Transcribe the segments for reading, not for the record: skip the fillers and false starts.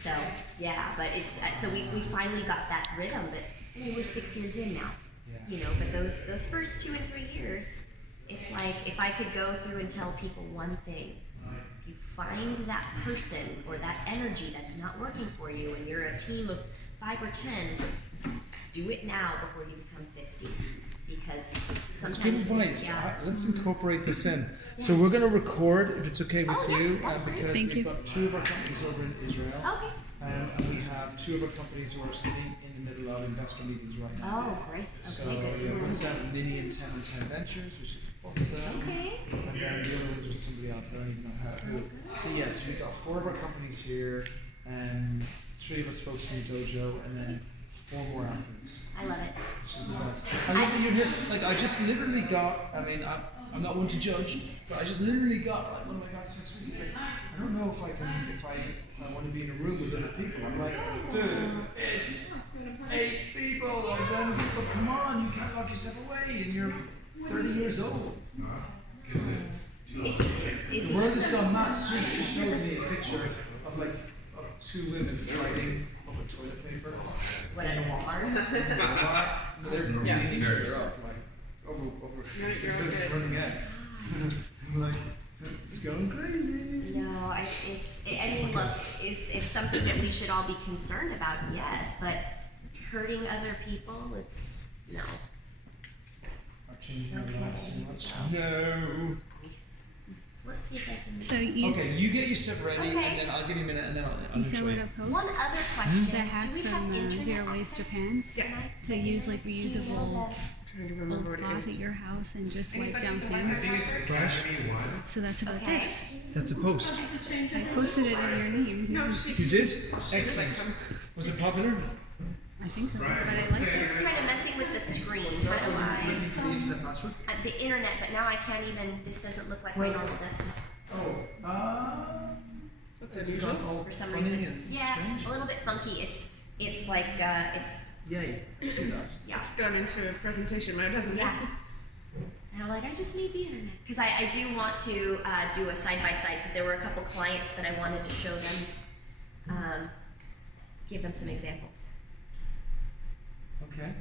So yeah, but it's so we finally got that rhythm. But I mean, we're 6 years in now, you know. But those first 2 and 3 years, it's like if I could go through and tell people one thing: if you find that person or that energy that's not working for you, and you're a team of 5 or 10, do it now before you become 50. Because sometimes good advice. Yeah. Let's incorporate this in. So we're going to record, if it's okay with you, that's great. because Thank we've got 2 of our companies over in Israel, Okay. and we have 2 of our companies who are sitting in the middle of investor meetings right now. Oh, great. Okay, So good. yeah, one's down at Mini and 10 on 10 Ventures, which is awesome. Okay. And then the other one was somebody else. I don't even know who. So yes, we've got 4 of our companies here, and 3 of us folks from the dojo, and then 4 more afterwards. I love it. Which is the best. I love that you're here. Like, I just literally got, I mean, I'm not one to judge, but I just literally got, like, one of my guys next week, he's like, I don't know if I want to be in a room with other people. I'm like, dude, it's 8 people, I'm done with people, come on, you can't lock yourself away, and you're 30 years old. The world has gone mad. Suze just showed me a picture of, like, 2 women fighting over toilet paper. What, at a Walmart? They're beating each other up, like, over it's running out. Like, it's going crazy. No, I mean, look, it's something that we should all be concerned about, yes, but hurting other people, it's, no. Not changing our lives too much. No. So let's see if I can... So you Okay, you get yourself ready, Okay. and then I'll give you a minute, and then I'll you show said you. we're to post One other question, the hack do we have from internet Zero Waste access? Japan to use like Do you know reusable Trying to remember old what it cloth is. at your house and just wipe Anybody down know what things. I think it's Academy So that's about Okay. this. That's a post. I posted it in your name. No, she You did? Excellent. Was it popular? I think so. But I like This is kind of messing with the screen, how do Looking for the I... internet password? The internet, but now I can't even, this doesn't look like my normal desktop. Oh, that's As it. usual. All For some funny reason. and Yeah, strange. a little bit funky, it's like, it's, Yay. See that? yeah. It's gone into a presentation mode, hasn't it? Yeah. And I'm like, I just need the internet. Because I do want to do a side-by-side, because there were a couple clients that I wanted to show them, give them some examples. Okay.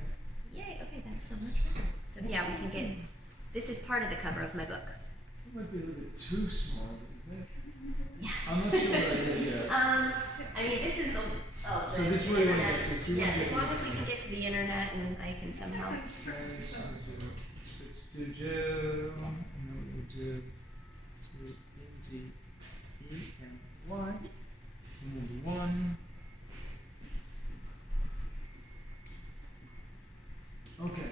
Yay, okay, that's so much better. So yeah, we can get, this is part of the cover of my book. It might be a little bit too small. Yeah. I'm not sure what I did yet. I mean, this is the, So the this way we internet. get to, so we Yeah, want to as get long as we can get to the internet and I can somehow. Okay, so we'll do Joe, and then we'll do C-N-D-E-N-Y, and we'll do 1. Okay,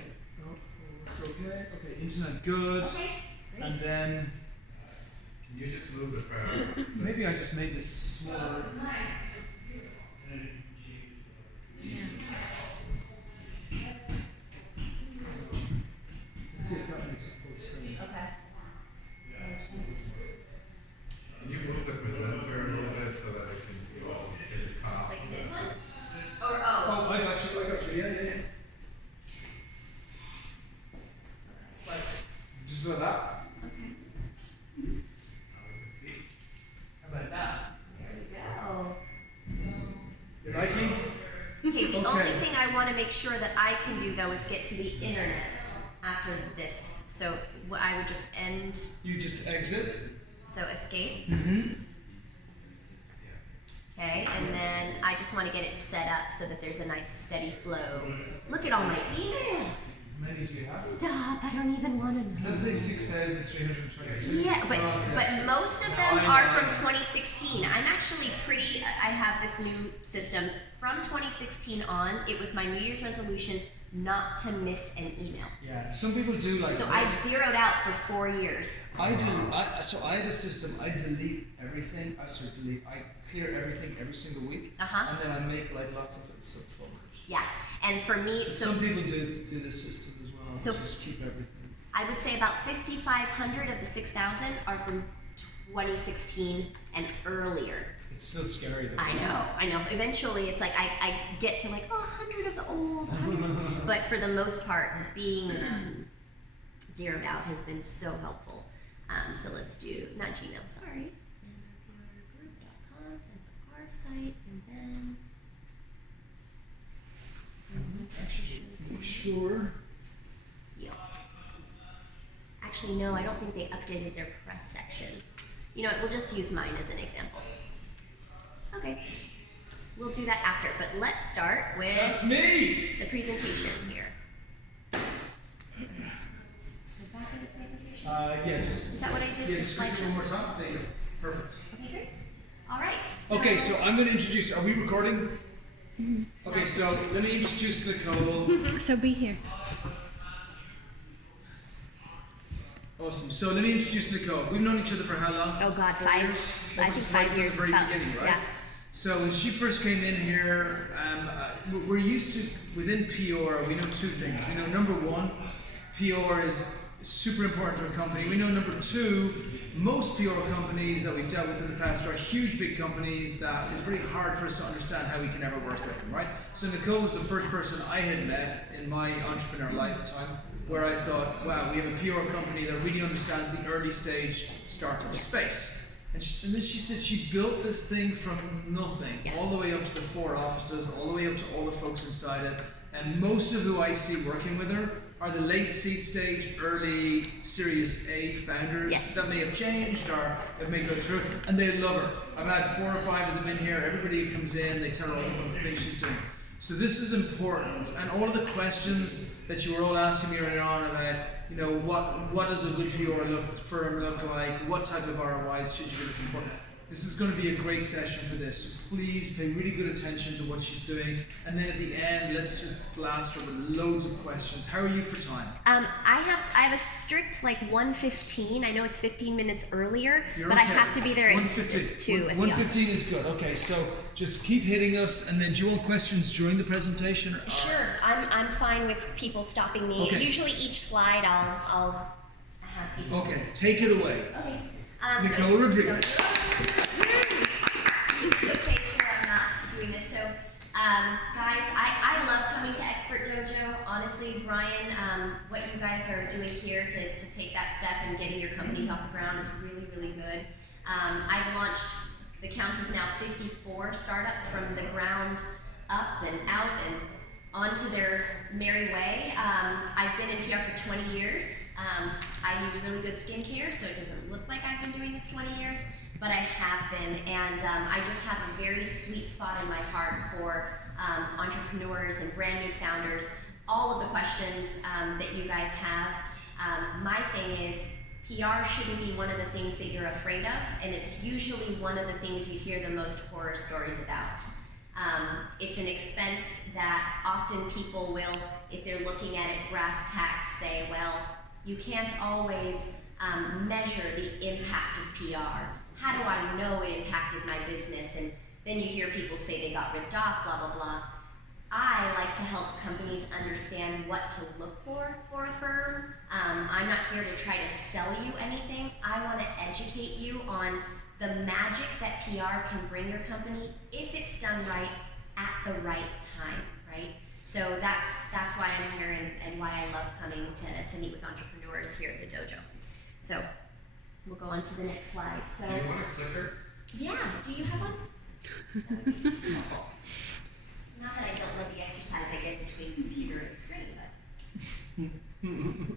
it's okay, okay, internet good, Okay, and great. then Can you just move the crowd? maybe I just made this smaller. Let's see if that makes it full screen. Okay. Can you move the presenter a little bit so that it can all get his top? Like this one? Or, Oh, I got you, yeah. Like, just like that. Okay. Let's see. How about that? There we go. You liking? Okay, the Okay. only thing I want to make sure that I can do though is get to the internet after this. So I would just end, You just exit. so escape. Mm-hmm. Okay, and then I just want to get it set up so that there's a nice steady flow. Look at all my emails. How many do you have? Stop, I don't even want to Does know. that say 6,322? Yeah, but Yes. most of them are from 2016. I'm actually pretty, I have this new system. From 2016 on, it was my New Year's resolution not to miss an email. Yeah, some people do like So this. I zeroed out for 4 years. I do. So I have a system. I delete everything. I clear everything every single week, Uh-huh. and then I make like lots of little subfolders. Yeah, and for me, But so some people do this system as well. So- just keep everything. I would say about 5,500 of the 6,000 are from 2016 and earlier. It's still scary though. I know. Eventually, it's like I get to like 100 of the old, 100. But for the most part, being zeroed out has been so helpful. So let's do not Gmail. Sorry. NRPRgroup.com. That's PR site, and then. Make sure. Yeah. Actually, no, I don't think they updated their press section. You know what, we'll just use mine as an example. Okay. We'll do that after, but let's start with That's me! the presentation here. The back of the presentation? Yeah, just. Is that what I did? Yeah, The just read it slideshow? one more time. There you go. Perfect. Okay, great. All right. Okay, so I'm going to introduce. Are we recording? Okay, so let me introduce Nicole. So be here. Awesome. So let me introduce Nicole. We've known each other for how long? Oh God, 4 5. years? That I was think right 5 from years. the very about- beginning, right? Yeah. So when she first came in here, we're used to, within PR, we know 2 things. We know number 1, PR is super important to a company. We know number 2, most PR companies that we've dealt with in the past are huge big companies that it's very hard for us to understand how we can ever work with them, right? So Nicole was the first person I had met in my entrepreneur lifetime where I thought, wow, we have a PR company that really understands the early stage startup space. And then she said she built this thing from nothing, all the way up to the 4 offices, all the way up to all the folks inside it. And most of who I see working with her are the late seed stage, early Series A founders that may have changed or that may go through it, and they love her. I've had 4 or 5 of them in here. Everybody who comes in, they tell her all the things she's doing. So this is important, and all of the questions that you were all asking me earlier on about, you know, what does a good PR firm look like? What type of ROIs should you be looking for? This is going to be a great session for this, so please pay really good attention to what she's doing, and then at the end, let's just blast her with loads of questions. How are you for time? I have a strict like 1:15. I know it's 15 minutes earlier, You're but I okay. have to be there at 1:15. 2. 1:15 is good. Okay, so just keep hitting us, and then do you want questions during the presentation? Sure, I'm fine with people stopping me. Okay. Usually each slide I'll have people. Okay, take it away. Okay. Nicole Rodrigues. So, it's okay if I'm not doing this. So, guys, I love coming to ExpertDOJO. Honestly, Brian, what you guys are doing here to take that step and getting your companies off the ground is really, really good. I've launched, the count is now 54 startups from the ground up and out and onto their merry way. I've been in PR for 20 years. I use really good skincare, so it doesn't look like I've been doing this 20 years, but I have been, and I just have a very sweet spot in my heart for entrepreneurs and brand new founders. All of the questions that you guys have. My thing is, PR shouldn't be one of the things that you're afraid of, and it's usually one of the things you hear the most horror stories about. It's an expense that often people will, if they're looking at it brass tacks, say, well, you can't always measure the impact of PR. How do I know it impacted my business? And then you hear people say they got ripped off, blah, blah, blah. I like to help companies understand what to look for a firm. I'm not here to try to sell you anything. I want to educate you on the magic that PR can bring your company if it's done right at the right time, right? So that's why I'm here and why I love coming to meet with entrepreneurs here at the dojo. So we'll go on to the next slide. So Do you want a clicker? yeah, do you have one? Not that I don't love the exercise I get between computer and screen,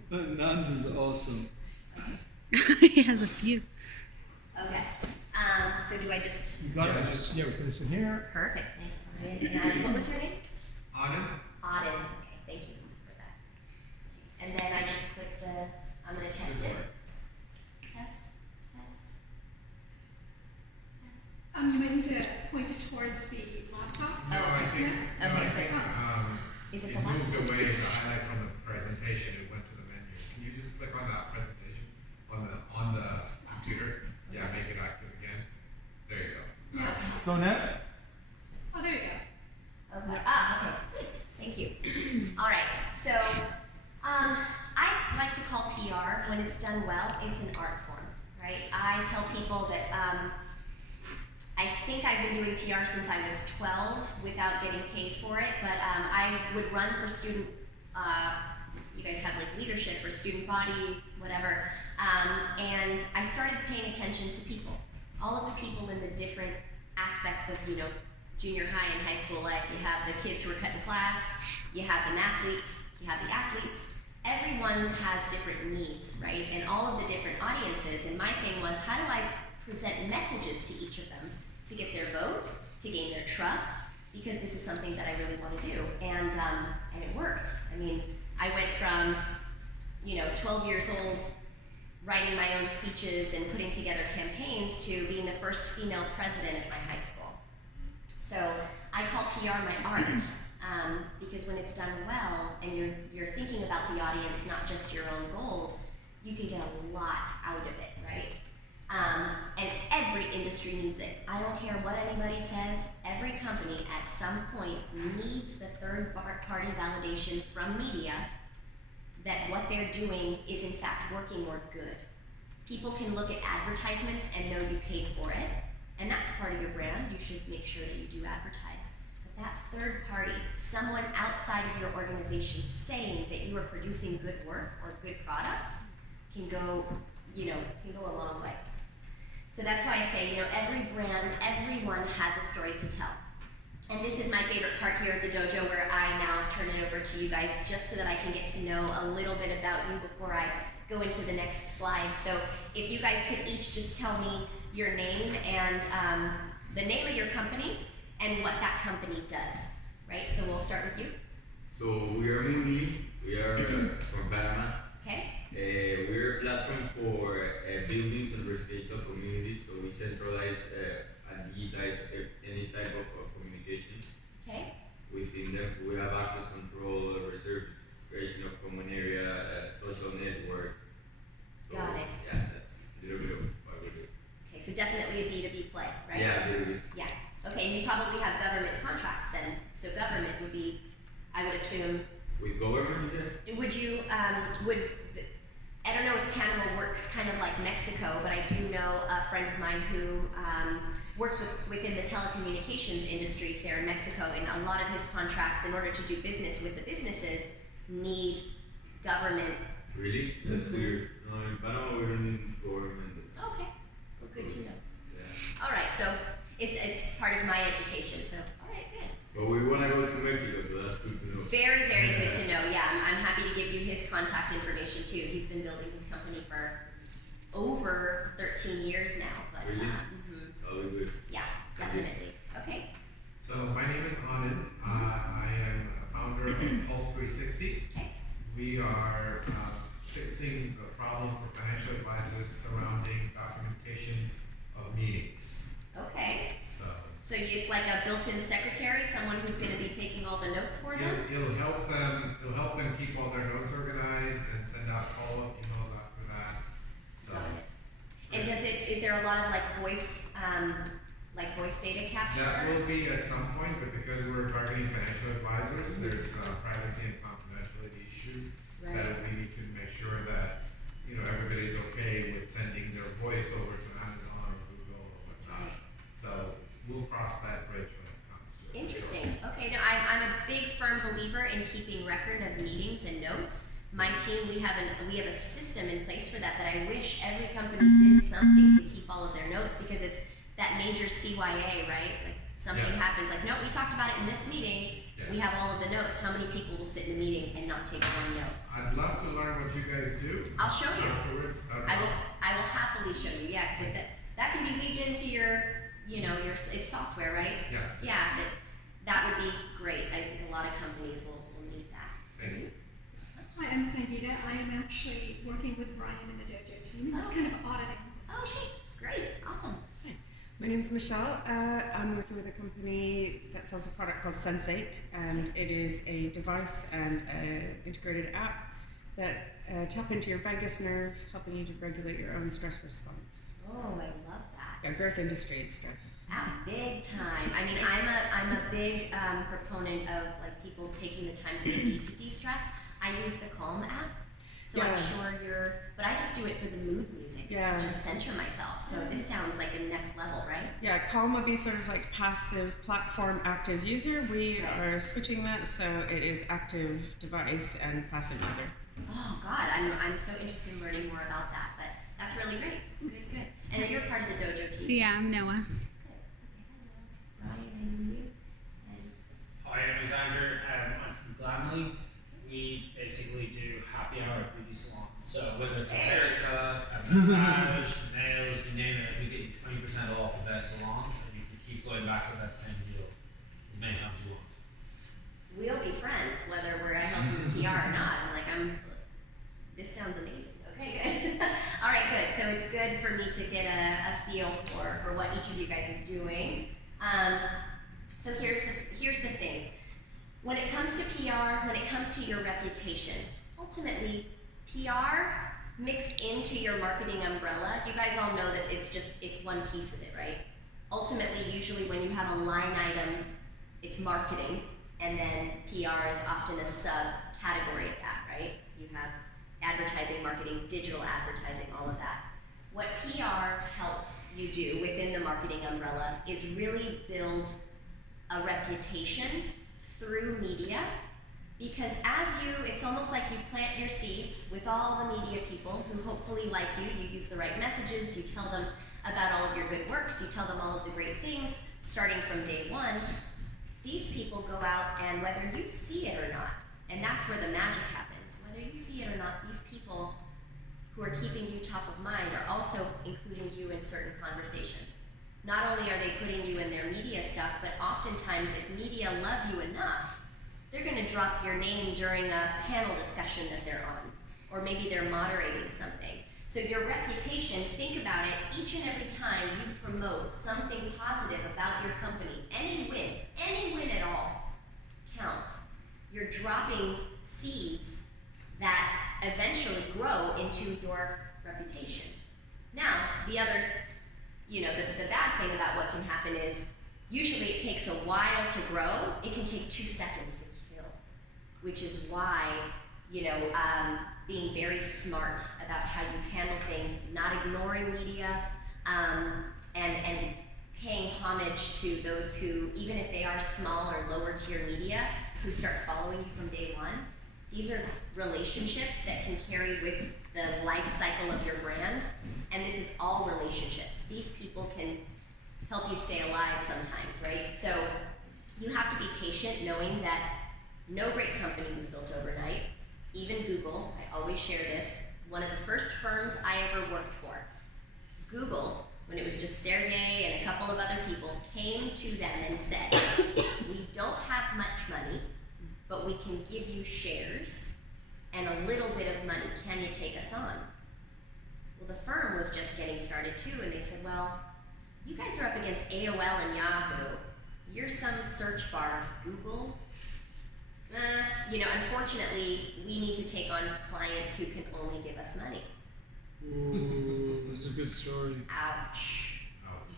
but Nand is awesome. He has a few. okay. So do I just You got it. Just we put this in here. perfect? Thanks, Brian. And what was her name? Autumn? Auden. Okay, thank you for that. And then I just click I'm gonna test it. Test. You might need to point it towards the laptop. No, I think, no, Okay, I so- think, Is it it the moved left? away the highlight from the presentation, it went to the menu. Can you just click on that presentation on the computer? Yeah, make it active again. There you go. Yeah. Go now. Oh, there you go. Okay. Okay. Good. Thank you. All right. So, I like to call PR when it's done well. It's an art form, right? I tell people that I think I've been doing PR since I was 12 without getting paid for it. But I would run for student. You guys have like leadership or student body, whatever. And I started paying attention to people. All of the people in the different aspects of, you know, junior high and high school life. You have the kids who are cutting class, you have the mathletes, you have the athletes. Everyone has different needs, right? And all of the different audiences. And my thing was, how do I present messages to each of them to get their votes, to gain their trust, because this is something that I really want to do. And it worked. I mean, I went from, you know, 12 years old, writing my own speeches and putting together campaigns to being the first female president at my high school. So I call PR my art, because when it's done well and you're thinking about the audience, not just your own goals, you can get a lot out of it, right? And every industry needs it. I don't care what anybody says, every company at some point needs the third party validation from media that what they're doing is in fact working or good. People can look at advertisements and know you paid for it, and that's part of your brand. You should make sure that you do advertise. But that third party, someone outside of your organization saying that you are producing good work or good products, can go, you know, can go a long way. So that's why I say, you know, every brand, everyone has a story to tell. And this is my favorite part here at the dojo, where I now turn it over to you guys just so that I can get to know a little bit about you before I go into the next slide. So if you guys could each just tell me your name and the name of your company and what that company does, right? So we'll start with you. So we are Moonly. We are from Panama. Okay. We're a platform for buildings and residential communities. So we centralize and digitize any type of communication. Okay. Within them, so we have access control, reservation of common area, social network. So, Got it. Yeah, that's a little bit of what we do. Okay, so definitely a B2B play, right? Yeah, B2B. Yeah. Okay, and you probably have government contracts then. So government would be, I would assume. With government, you said? Would you, I don't know if Panama works kind of like Mexico, but I do know a friend of mine who works within the telecommunications industries there in Mexico, and a lot of his contracts, in order to do business with the businesses, need government. Really? That's weird. No, in Panama we don't need government. Okay, well, good to know. Yeah. All right, so it's part of my education, so all right, good. But we want to go to Mexico, so that's good to know. Very, very good to know. Yeah, I'm happy to give you his contact information too. He's been building his company for over 13 years now. But Really? That'll be good. yeah, definitely. Okay. So my name is Anand. I am a founder of Pulse 360. Okay. We are fixing the problem for financial advisors surrounding documentations of meetings. Okay. So it's like a built-in secretary, someone who's going to be taking all the notes for them. it'll help them keep all their notes organized and send out follow-up emails after that. So. Got it. And is there a lot of like voice data capture? That will be at some point, but because we're targeting financial advisors, there's privacy and confidentiality issues Right. that we need to make sure that, you know, everybody's okay with sending their voice over to Amazon or Google or whatnot. Right. So we'll cross that bridge when it comes to it. Interesting. Okay, no, I'm a big firm believer in keeping record of meetings and notes. My team, we have a system in place for that I wish every company did something to keep all of their notes, because it's that major CYA, right? Like something Yes. happens, like, no, we talked about it in this meeting. Yes. We have all of the notes. How many people will sit in a meeting and not take one note? I'd love to learn what you guys do. I'll show you. Afterwards. I will happily show you. Yeah, because that can be weaved into your, you know, it's software, right? Yes. Yeah, that would be great. I think a lot of companies will need that. Thank you. Hi, I'm Sangeeta. I am actually working with Brian in the dojo team, just kind of auditing this. Oh, shit. Great. Awesome. My name is Michelle. I'm working with a company that sells a product called Sense8, and it is a device and an integrated app that tap into your vagus nerve, helping you to regulate your own stress response. Oh, I love that. Yeah, growth industry stress. Big time. I mean, I'm a big proponent of like people taking the time that they need to de-stress. I use the Calm app, so I'm Yeah. sure but I just do it for the mood music to Yeah. just center myself. So this sounds like a next level, right? Yeah, Calm would be sort of like passive platform, active user. We Right. are switching that, so it is active device and passive user. Oh God, I'm so interested in learning more about that. But that's really great. Good. And then you're part of the dojo team. Yeah, I'm Noah. basically do happy hour at beauty salons. So whether it's a haircut, a massage, nails, you name it, we get you 20% off the best salons, and you can keep going back to that same deal as many times you want. We'll be friends, whether we're helping with PR or not. This sounds amazing. Okay, good. All right, good. So it's good for me to get a feel for what each of you guys is doing. So here's the thing. When it comes to PR, when it comes to your reputation, ultimately, PR mixed into your marketing umbrella, you guys all know that it's one piece of it, right? Ultimately, usually when you have a line item, it's marketing, and then PR is often a subcategory of that, right? You have advertising, marketing, digital advertising, all of that. What PR helps you do within the marketing umbrella is really build a reputation through media, because it's almost like you plant your seeds with all the media people who hopefully like you use the right messages, you tell them about all of your good works, you tell them all of the great things, starting from day one. These people go out, and whether you see it or not, and that's where the magic happens, whether you see it or not, these people who are keeping you top of mind are also including you in certain conversations. Not only are they putting you in their media stuff, but oftentimes if media love you enough, they're gonna drop your name during a panel discussion that they're on, or maybe they're moderating something. So your reputation, think about it, each and every time you promote something positive about your company, any win at all counts. You're dropping seeds that eventually grow into your reputation. Now, the other, the bad thing about what can happen is usually it takes a while to grow. It can take 2 seconds to kill, which is why, being very smart about how you handle things, not ignoring media, and paying homage to those who, even if they are small or lower tier media, who start following you from day one. These are relationships that can carry with the life cycle of your brand, and this is all relationships. These people can help you stay alive sometimes, right? So you have to be patient, knowing that no great company was built overnight. Even Google, I always share this, one of the first firms I ever worked for, Google, when it was just Sergey and a couple of other people, came to them and said, we don't have much money, but we can give you shares and a little bit of money. Can you take us on? Well, the firm was just getting started too, and they said, well, you guys are up against AOL and Yahoo. You're some search bar, Google. Unfortunately, we need to take on clients who can only give us money. Ooh, that's a good story. Ouch.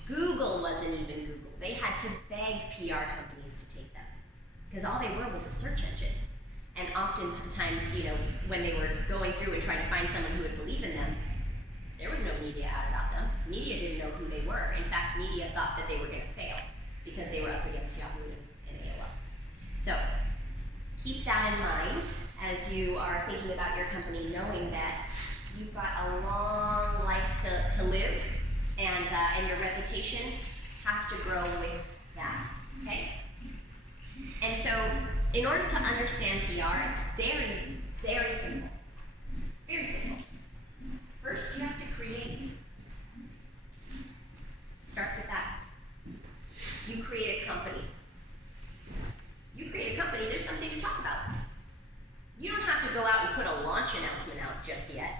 Google wasn't even Google. They had to beg PR companies to take them, because all they were was a search engine. And oftentimes, when they were going through and trying to find someone who would believe in them, there was no media out about them. Media didn't know who they were. In fact, media thought that they were going to fail because they were up against Yahoo and AOL. So keep that in mind as you are thinking about your company, knowing that you've got a long life to live, and your reputation has to grow with that, okay? And so, in order to understand PR, it's very, very simple. Very simple. First, you have to create. It starts with that. You create a company. You create a company, there's something to talk about. You don't have to go out and put a launch announcement out just yet.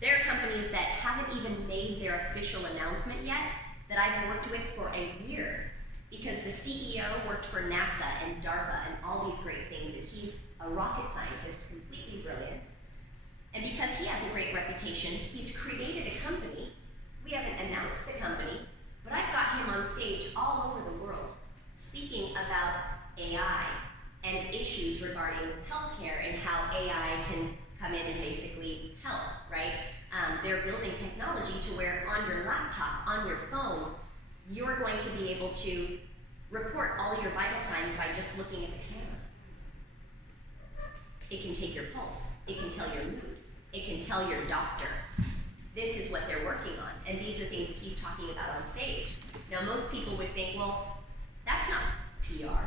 There are companies that haven't even made their official announcement yet that I've worked with for a year, because the CEO worked for NASA and DARPA and all these great things, and he's a rocket scientist, completely brilliant. And because he has a great reputation, he's created a company. We haven't announced the company, but I've got him on stage all over the world speaking about AI and issues regarding healthcare and how AI can come in and basically help, right? They're building technology to where on your laptop, on your phone, you're going to be able to report all your vital signs by just looking at the camera. It can take your pulse. It can tell your mood. It can tell your doctor. This is what they're working on, and these are things that he's talking about on stage. Now, most people would think, well, that's not PR.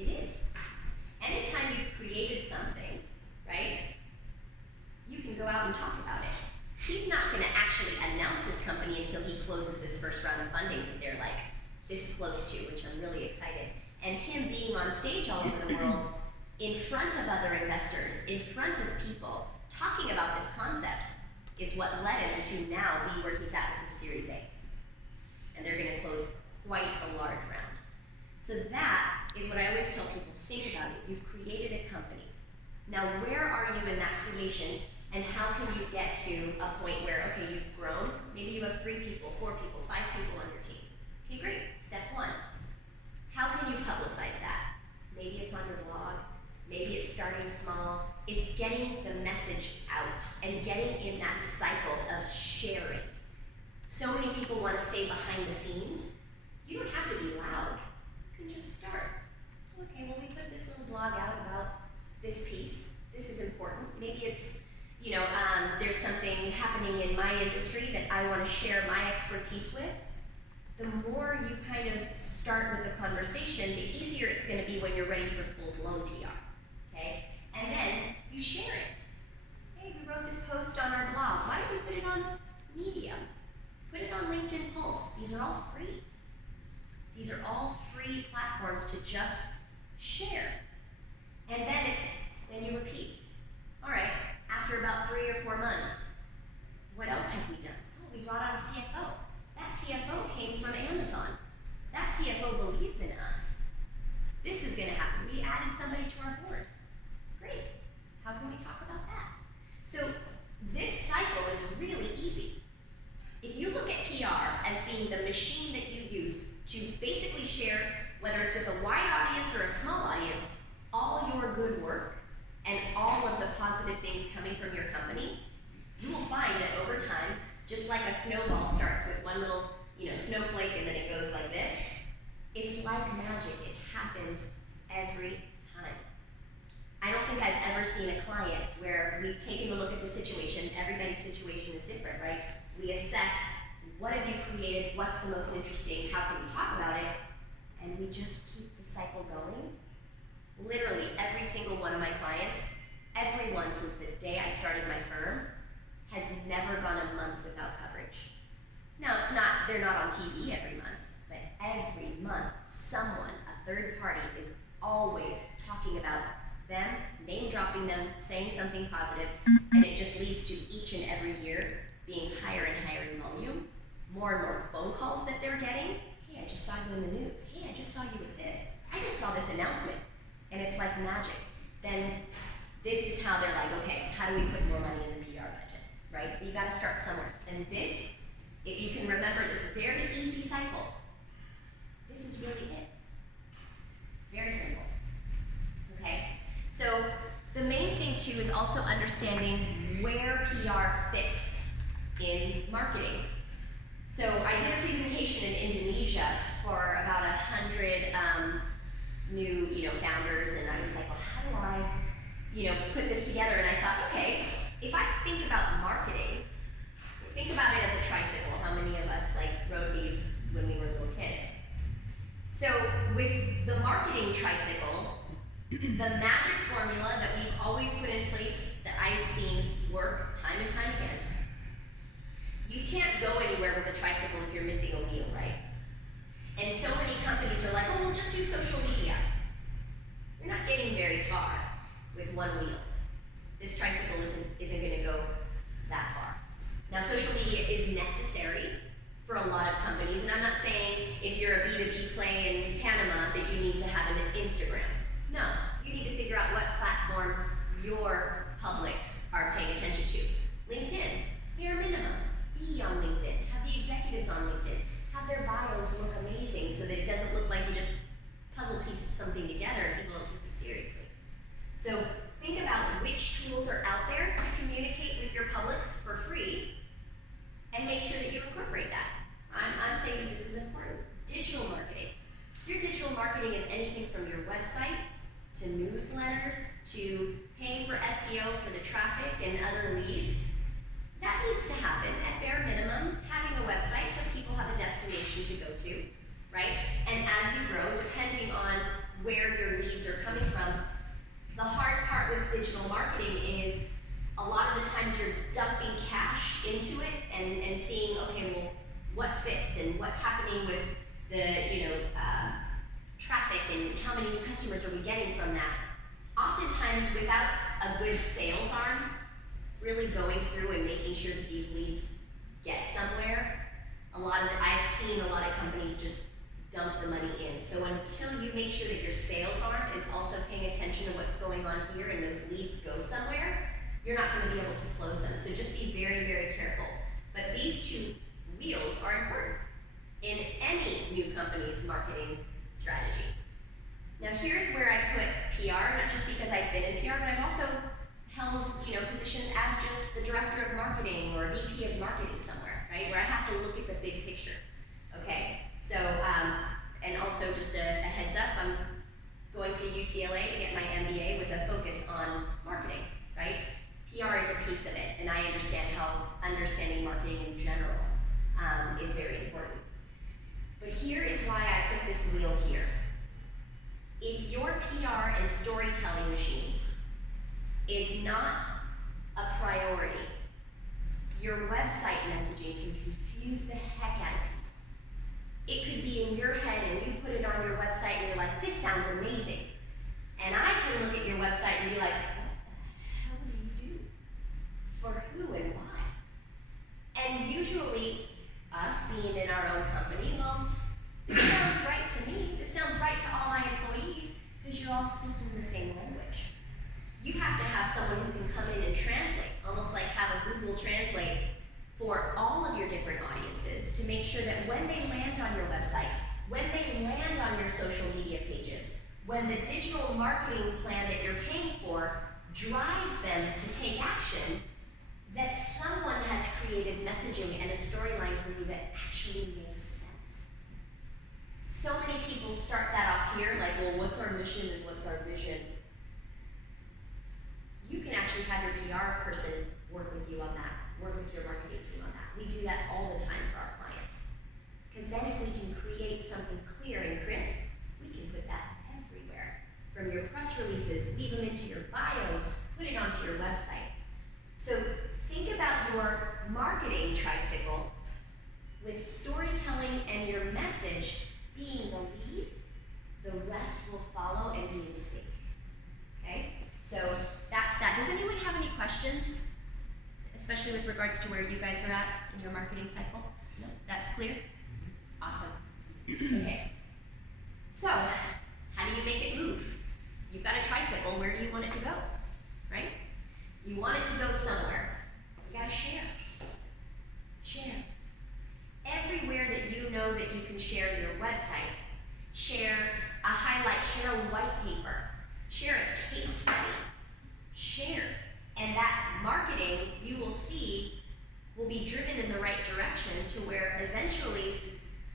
It is. Anytime you've created something, right, closes this first round of funding that they're like this close to, which I'm really excited. And him being on stage all over the world, in front of other investors, in front of people, talking about this concept is what led him to now be where he's at with his Series A. And they're gonna close quite a large round. So that is what I always tell people, think about it. You've created a company. Now where are you in that creation, and how can you get to a point where, okay, you've grown, maybe you have 3 people, 4 people, 5 people on your team. Okay, great, step 1. How can you publicize that? Maybe it's on your blog, maybe it's starting small. It's getting the message out and getting in that cycle of sharing. So many people want to stay behind the scenes. You don't have to be loud. You can just start. Okay, well, we put this little blog out about this piece. This is important. Maybe it's, there's something happening in my industry that I want to share my expertise with. The more you kind of start with the conversation, the easier it's going to be when you're ready for full-blown PR, okay? And then you share it. Hey, we wrote this post on our blog. Why don't we put it on Medium? Put it on LinkedIn Pulse. These are all free. These are all free platforms to just share. And then you repeat. All right, after about 3 or 4 months, what else have we done? Oh, we brought on a CFO. That CFO came from Amazon. That CFO believes in us. This is gonna happen. We added somebody to our board. Great. How can we talk about that? So this cycle is really easy. If you look at PR as being the machine that you use to basically share, whether it's with a wide audience or a small audience, all your good work and all of the positive things coming from your company, you will find that over time, just like a snowball starts with one little, snowflake and then it goes like this, it's like magic. It happens every time. I don't think I've ever seen a client where we've taken a look at the situation. Everybody's situation is different, right? We assess, what have you created? What's the most interesting? How can we talk about it? And we just keep the cycle going. Literally every single one of my clients, everyone since the day I started my firm, has never gone a month without coverage. Now, they're not on TV every month, but every month, someone, a third party, is always talking about them, name dropping them, saying something positive, and it just leads to each and every year being higher and higher in volume, more and more phone calls that they're getting. Hey, I just saw you in the news. Hey, I just saw you with this. I just saw this announcement. And it's like magic. Then this is how they're like, okay, how do we put more money in the PR budget, right? But you gotta start somewhere. And this, if you can remember this very easy cycle, this is really it. Very simple, okay? So the main thing too is also understanding where PR fits in marketing. So I did a presentation in Indonesia for about 100 new, founders, and I was like, well, how do I, put this together? And I thought, okay, if I think about marketing, think about it as a tricycle. How many of us rode these when we were little kids? So with the marketing tricycle, the magic formula that we've always put in place that I've seen work time and time again, you can't go anywhere with a tricycle if you're missing a wheel, right? And so many companies are like, oh, we'll just do social media. You're not getting very far with one wheel. This tricycle isn't going to go that far. Now, social media is necessary for a lot of companies, and I'm not saying if you're a B2B play in Panama that you need to have an Instagram. No, you need to figure out what platform your publics are paying attention to. LinkedIn, bare minimum, be on LinkedIn, have the executives on LinkedIn, have their bios look amazing so that it doesn't look like you just puzzle pieces something together and people don't take you seriously. So think about which tools are out there to communicate with your publics for free and make sure that you incorporate that. I'm saying that this is important. Digital marketing. Your digital marketing is anything from your website to newsletters to paying for SEO for the traffic and other leads. That needs to happen at bare minimum, having a website so people have a destination to go to, right? And as you grow, depending on where your leads are coming from, the hard part with digital marketing is a lot of the times you're dumping cash into it and seeing, okay, well, what what's happening with the, traffic and how many new customers are we getting from that. Oftentimes, without a good sales arm really going through and making sure that these leads get somewhere, I've seen a lot of companies just dump the money in. So until you make sure that your sales arm is also paying attention to what's going on here and those leads go somewhere, you're not going to be able to close them. So just be very, very careful. But these two wheels are important in any new company's marketing strategy. Now here's where I put PR, not just because I've been in PR, but I've also held positions as just the director of marketing or VP of marketing somewhere, right? Where I have to look at the big picture. Okay, so and also just a heads up, I'm going to UCLA to get my MBA with a focus on marketing, right? PR is a piece of it, and I understand how understanding marketing in general is very important. But here is why I put this wheel here. If your PR and storytelling machine is not a priority, your website messaging can confuse the heck out of people. It could be in your head and you put it on your website and you're like, this sounds amazing. And I can look at your website and be like, what the hell do you do? For who and why? And usually, us being in our own company, well, this sounds right to me. This sounds right to all my employees because you're all speaking the same language. You have to have someone who can come in and translate, almost like have a Google Translate for all of your different audiences to make sure that when they land on your website, when they land on your social media pages, when the digital marketing plan that you're paying for drives them to take action, that someone has created messaging and a storyline for you that actually makes sense. So many people start that off here, like, well, what's our mission and what's our vision? You can actually have your PR person work with you on that, work with your marketing team on that. We do that all the time for our clients. Because then if we can create something clear and crisp, we can put that everywhere. From your press releases, weave them into your bios, put it onto your website. So think about your marketing tricycle with storytelling and your message being the lead. The rest will follow and be in sync. Okay? So that's that. Does anyone have any questions? Especially with regards to where you guys are at in your marketing cycle? No? That's clear? Awesome. Okay. So, how do you make it move? You've got a tricycle, where do you want it to go? Right? You want it to go somewhere. You gotta share. Share. Everywhere that you know that you can share your website, share a highlight, share a white paper, share a case study, share. And that marketing, you will see, will be driven in the right direction to where eventually,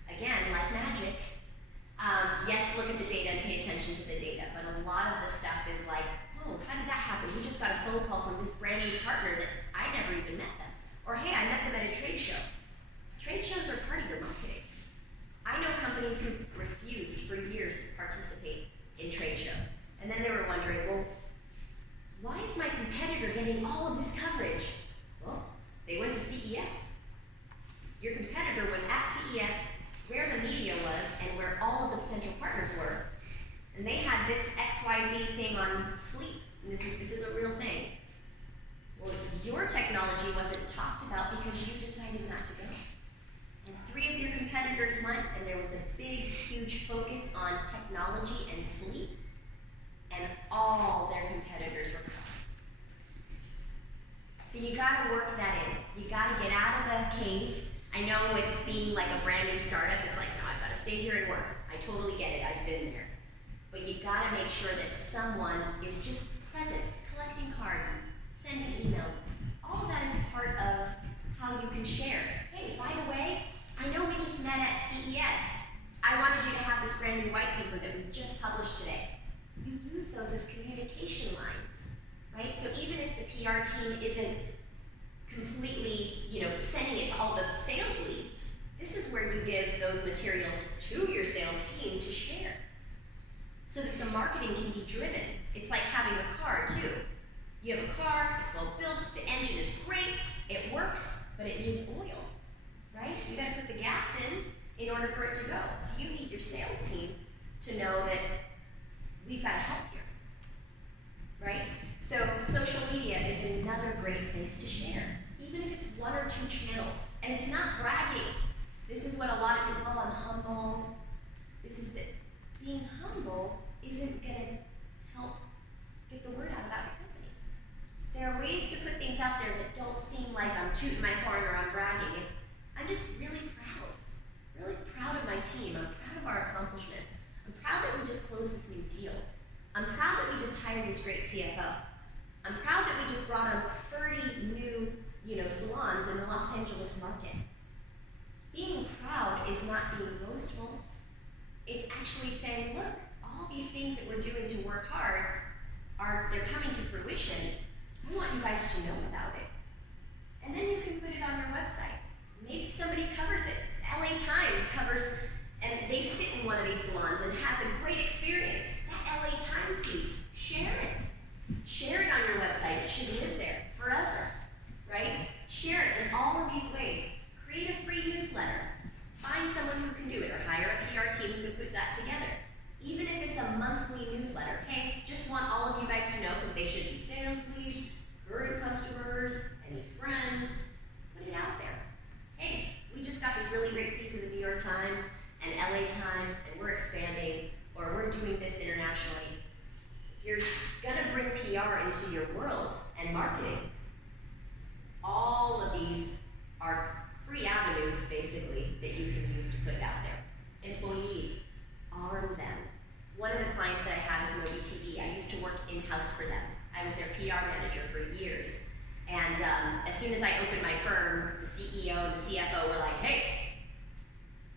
again, like magic, yes, look at the data and pay attention to the data, but a lot of the stuff is like, oh, how did that happen? We just got a phone call from this brand new partner that I never even met them. Or hey, I met them at a trade show. Trade shows are part of your marketing. I know companies who've refused for years to participate in trade shows. And then they were wondering, well, why is my competitor getting all of this coverage? Well, they went to CES. Your competitor was at CES, where the media was, and where all of the potential partners were. And they had this XYZ thing on sleep. And this is a real thing. Well, your technology wasn't talked about because you decided not to go. And 3 of your competitors went, and there was a big, huge focus on technology and sleep, and all their competitors were covered. So you gotta work that in. You gotta get out of the cave. I know with being like a brand new startup, it's like, no, I've gotta stay here and work. I totally get it, I've been there. But you gotta make sure that someone is just present, collecting cards, sending emails. All of that is part of how you can share. Hey, by the way, I know we just met at CES. I wanted you to have this brand new white paper that we just published today. You use those as communication lines, right? So even if the PR team isn't completely, sending it to all the sales leads, this is where you give those materials to your sales team to share, so that the marketing can be driven. It's like having a car too. You have a car, it's well built, the engine is great, it works, but it needs oil, right? You gotta put the gas in, in order for it to go. So you need your sales team to know that we've got to help here, right? So social media is another great place to share, even if it's 1 or 2 channels. And it's not bragging. This is what a lot of people, oh, I'm humble. This is that being humble isn't going to help get the word out about your company. There are ways to put things out there that don't seem like I'm tooting my horn or I'm bragging. I'm just really proud of my team. I'm proud of our accomplishments. I'm proud that we just closed this new deal. I'm proud that we just hired this great CFO. I'm proud that we just brought on 30 new, salons in the Los Angeles market. Being proud is not being boastful. It's actually saying, look, all these things that we're doing to work hard they're coming to fruition. I want you guys to know about it. And then you can put it on your website. Maybe somebody covers it. LA Times covers, and they sit in one of these salons and has a great experience. That LA Times piece, share it. Share it on your website. It should live there forever, right? Share it in all of these ways. Create a free newsletter. Find someone who can do it, or hire a PR team who can put that together. Even if it's a monthly newsletter. Hey, just want all of you guys to know, because they should be sales leads, current customers, any friends. Put it out there. Hey, we just got this really great piece in the New York Times and LA Times, and we're expanding, or we're doing this internationally. If you're gonna bring PR into your world and marketing, all of these are free avenues, basically, that you can use to put it out there. Employees, arm them. One of the clients that I have is Moby TV. I used to work in-house for them. I was their PR manager for years. And as soon as I opened my firm, the CEO and the CFO were like, hey,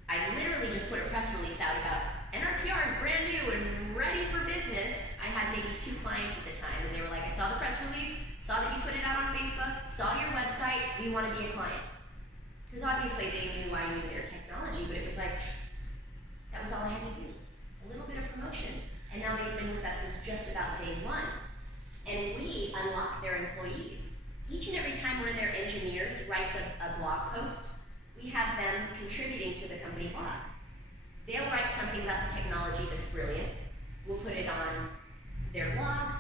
I literally just put a press release out about NRPR is brand new and ready for business. I had maybe 2 clients at the time, and they were like, I saw the press release, saw that you put it out on Facebook, saw your website, we want to be a client. Because obviously they knew I knew their technology, but it was like, that was all I had to do. A little bit of promotion. And now they've been with us since just about day 1. And we unlock their employees. Each and every time one of their engineers writes a blog post, we have them contributing to the company blog. They'll write something about the technology that's brilliant. We'll put it on their blog,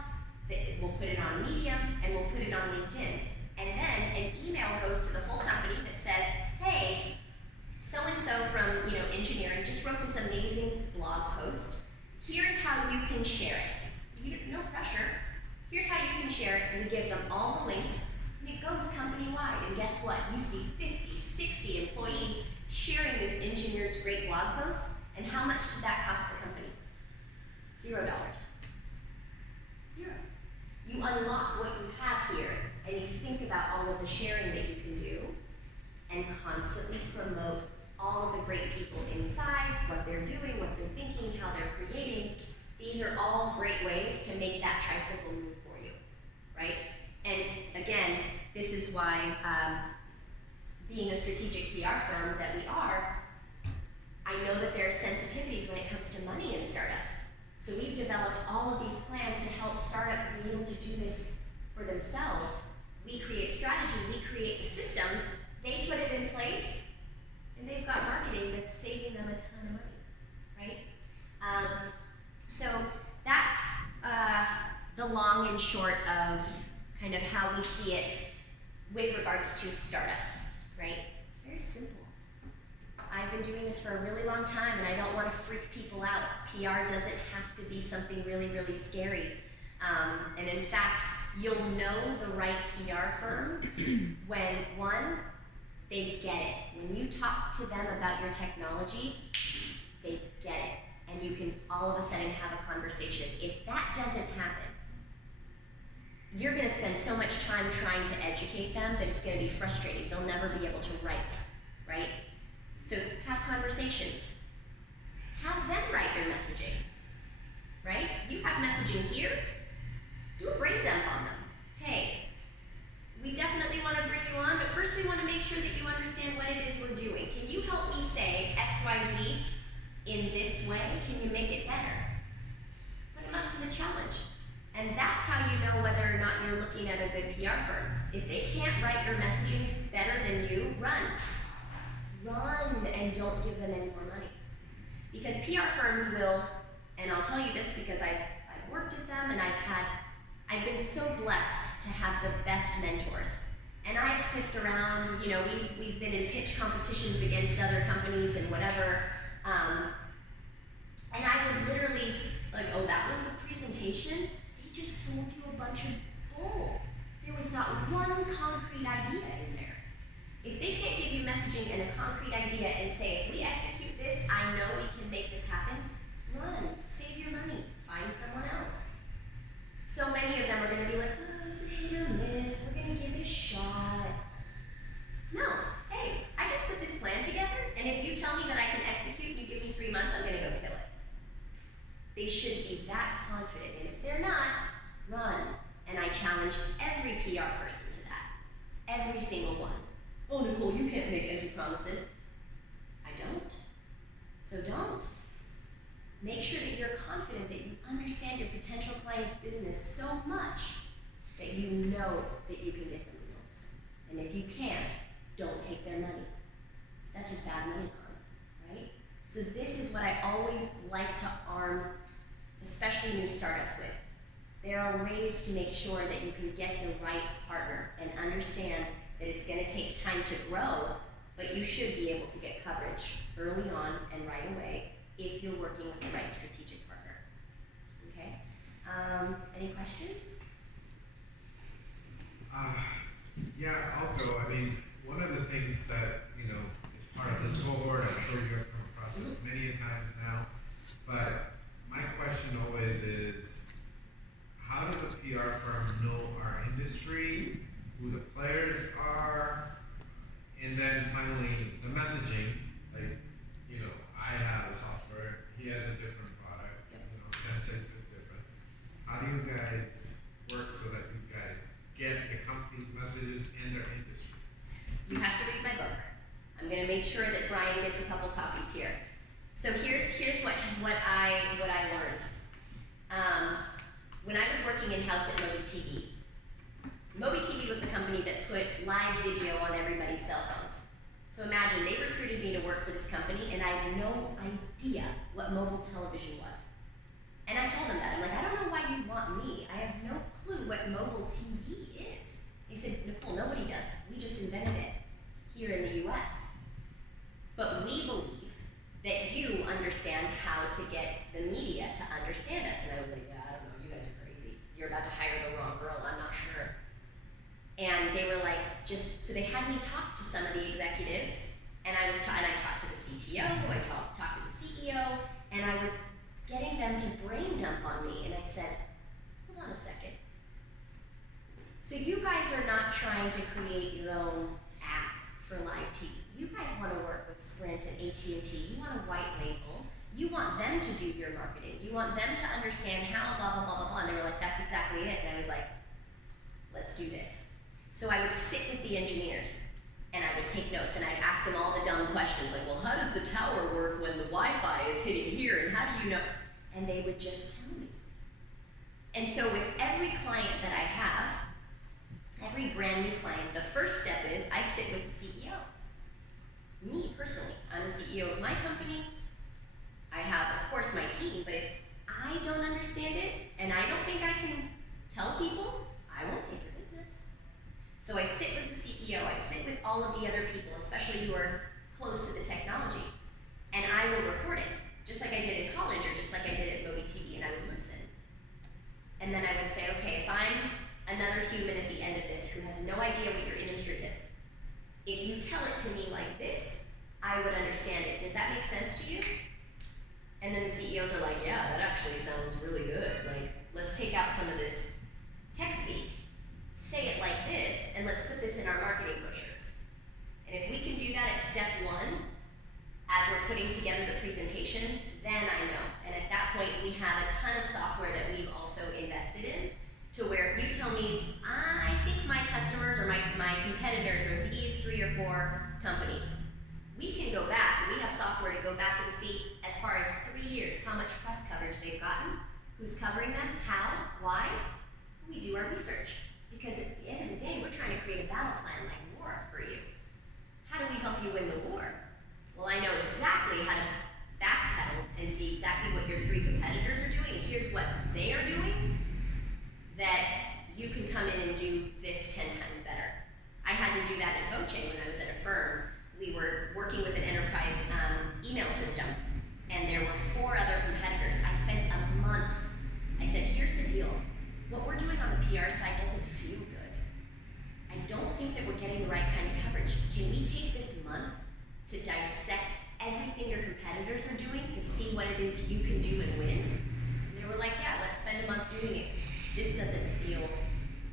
we'll put it on Medium, and we'll put it on LinkedIn. And then an email goes to the whole company that says, hey, so-and-so from engineering just wrote this amazing blog post. Here's how you can share it. No pressure. Here's how you can share it, and we give them all the links, and it goes company-wide. And guess what? You see 50, 60 employees sharing this engineer's great blog post, and how much did that cost the company? $0. 0. You unlock what you have here, and you think about all of the sharing that you can do, and constantly promote all of the great people inside, what they're doing, what they're thinking, how they're creating. These are all great ways to make that tricycle move for you, right? And again, this is why being a strategic PR firm that we are, I know that there are sensitivities when it comes to money in startups. So we've developed all of these plans to help startups be able to do this for themselves. We create strategy, we create the systems, they put it in place, and they've got marketing that's saving them a ton of money, right? So that's the long and short of kind of how we see it with regards to startups, right? It's very simple. I've been doing this for a really long time, and I don't want to freak people out. PR doesn't have to be something really, really scary. And in fact, you'll know the right PR firm when, one, they get it. When you talk to them about your technology, they get it. And you can all of a sudden have a conversation. If that doesn't happen, you're going to spend so much time trying to educate them that it's going to be frustrating. They'll never be able to write, right? So have conversations. Have them write your messaging, right? You have messaging here. Do a brain dump on them. Hey, we definitely want to bring you on, but first we want to make sure that you understand what it is we're doing. Can you help me say XYZ in this way? Can you make it better? Put them up to the challenge. And that's how you know whether or not you're looking at a good PR firm. If they can't write your messaging better than you, run. run and don't give them any more money. Because PR firms will, and I'll tell you this because I've worked at them and I've been so blessed to have the best mentors. And I've sniffed around, you know, we've been in pitch competitions against other companies and whatever. And I would literally, like, oh, that was the presentation? They just sold you a bunch of bull. There was not one concrete idea in there. If they can't give you messaging and a concrete idea and say, if we execute this, I know we can make this happen, run, save your money, find someone else. So many of them are going to be like, oh, it's a hit or miss, we're going to give it a shot. No, hey, I just put this plan together, and if you tell me that I can execute and you give me 3 months, I'm going to go kill it. They should be that confident, and if they're not, run. And I challenge every PR person to that. Every single one. Oh, Nicole, you can't make empty promises. I don't. So don't. Make sure that you're confident that you understand your potential client's business so much that you know that you can get them results. And if you can't, don't take their money. That's just bad money karma, right? So this is what I always like to arm, especially new startups with. There are ways to make sure that you can get the right partner and understand that it's going to take time to grow, but you should be able to get coverage early on and right away if you're working with the right strategic partner. Okay? Any questions? Yeah, I'll go. I mean, one of the things that, you know, is part of this cohort, I'm sure you have come across this many a times now, but my question always is, how does a PR firm know our industry, who the players are, and then finally the messaging? Like, you know, I have a software, he has a different product, you know, Sensex is different. How do you guys work so that you guys get the company's messages and their industries? You have to read my book. I'm going to make sure that Brian gets a couple copies here. So here's what I learned. When I was working in-house at MobiTV was the company that put live video on everybody's cell phones. So imagine, they recruited me to work for this company, and I had no idea what mobile television was. And I told them that. I'm like, I don't know why you want me. I have no clue what mobile TV is. They said, Nicole, nobody does. We just invented it here in the US. But we believe that you understand how to get the media to understand us. And I was like, yeah, I don't know, you guys are crazy. You're about to hire the wrong girl, I'm not sure. And they were like, so they had me talk to some of the executives, and I talked to the CTO, I talked to the CEO, and I was getting them to brain dump on me, and I said, hold on a second. So you guys are not trying to create your own app for live TV. You guys want to work with Sprint and AT&T. You want a white label. You want them to do your marketing. You want them to understand how blah, blah, blah, blah, blah. And they were like, that's exactly it. And I was like, let's do this. So I would sit with the engineers and I would take notes and I'd ask them all the dumb questions like, well, how does the tower work when the Wi-Fi is hitting here and how do you know? And they would just tell me. And so with every client that I have, every brand new client, the first step is I sit with the CEO. Me personally, I'm the CEO of my company. I have, of course, my team, but if I don't understand it and I don't think I can tell people, I won't take your business. So I sit with the CEO, I sit with all of the other people, especially who are close to the technology, and I will record it, just like I did in college or just like I did at MobiTV, and I would listen. And then I would say, okay, if I'm another human at the end of this who has no idea what your industry is, if you tell it to me like this, I would understand it. Does that make sense to you? And then the CEOs are like, yeah, that actually sounds really good. Like, let's take out some of this tech speak, say it like this, and let's put this in our marketing brochures. And if we can do that at step one, as we're putting together the presentation, then I know. And at that point, we have a ton of software that we've also invested in, to where if you tell me, I think my customers or my competitors are these 3 or 4 companies, we can go back, we have software to go back and see as far as 3 years, how much press coverage they've gotten, who's covering them, how, why. We do our research. Because at the end of the day, we're trying to create a battle plan like war for you. How do we help you win the war? Well, I know exactly how to backpedal and see exactly what your 3 competitors are doing, and here's what they are doing, that you can come in and do this 10 times better. I had to do that at Voce when I was at a firm. We were working with an enterprise email system, and there were 4 other competitors. I spent a month. I said, here's the deal. What we're doing on the PR side doesn't feel good. I don't think that we're getting the right kind of coverage. Can we take this month to dissect everything your competitors are doing to see what it is you can do and win? And they were like, yeah, let's spend a month doing it. This doesn't feel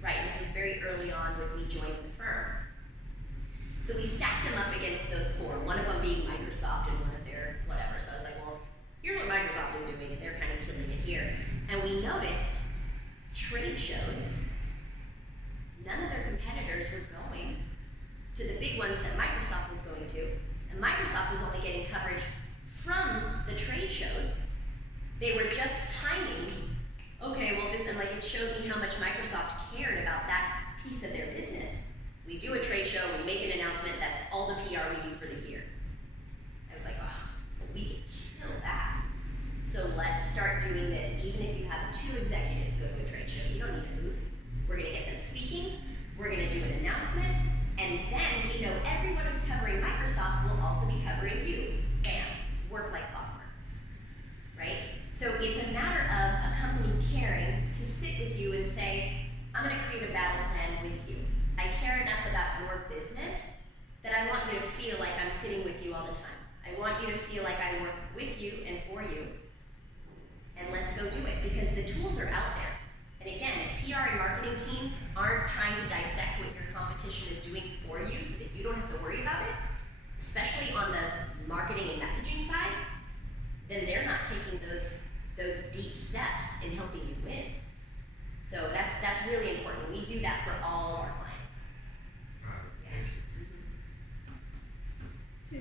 right. This was very early on with me joining the firm. So we stacked them up against those 4, one of them being Microsoft and one of their whatever. So I was like, well, here's what Microsoft is doing, and they're kind of killing it here. And we noticed trade shows, none of their competitors were going to the big ones that Microsoft was going to. And Microsoft was only getting coverage from the trade shows. They were just timing, okay, well this, and like it showed me how much Microsoft cared about that piece of their business. We do a trade show, we make an announcement, that's all the PR we do for the year. I was like, oh, we can kill that. So let's start doing this, even if you have 2 executives go to a trade show. You don't need a booth. We're gonna get them speaking, we're gonna do an announcement, and then we know everyone who's covering Microsoft will also be covering you. Bam, work like clockwork, right? So it's a matter of a company caring to sit with you and say, I'm gonna create a battle plan with you. I care enough about your business that I want you to feel like I'm sitting with you all the time. I want you to feel like I work with you and for you. And let's go do it, because the tools are out there. And again, if PR and marketing teams aren't trying to dissect what your competition is doing for you so that you don't have to worry about it, especially on the marketing and messaging side, then they're not taking those deep steps in helping you win. So that's really important. We do that for all of our clients. So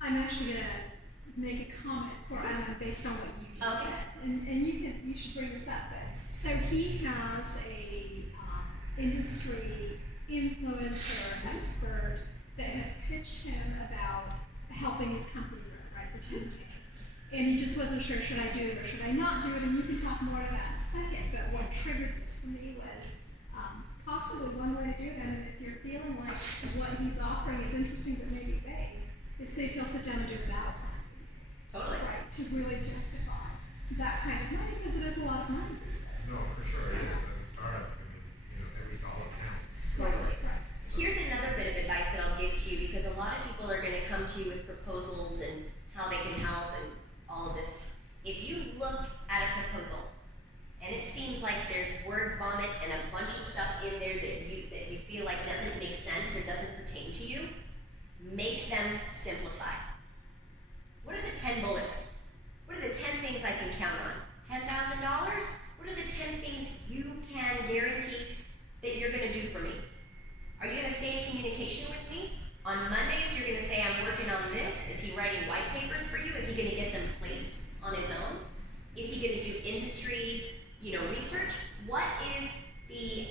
I'm actually going to make a comment for Alan based on what you just said, and you should bring this up. But so he has a industry influencer expert that has pitched him about helping his company grow, right, for 10K. And he just wasn't sure, should I do it or should I not do it? And you can talk more about it in a second. But what triggered this for me was possibly one way to do that, and if you're feeling like what he's offering is interesting but maybe vague, is see if he'll sit down and do a battle plan. Totally. Right, to really justify that kind of money, because it is a lot of money. No, for sure it is. As a startup, I mean, every dollar counts. Totally. Right. Here's another bit of advice that I'll give to you, because a lot of people are going to come to you with proposals and how they can help and all of this. If you look at a proposal and it seems like there's word vomit and a bunch of stuff in there that you feel like doesn't make sense or doesn't pertain to you, make them simplify. What are the 10 bullets? What are the 10 things I can count on? $10,000? What are the 10 things you can guarantee that you're going to do for me? Are you going to stay in communication with me? On Mondays, you're going to say, I'm working on this. Is he writing white papers for you? Is he going to get them placed on his own? Is he going to do industry, research? What is the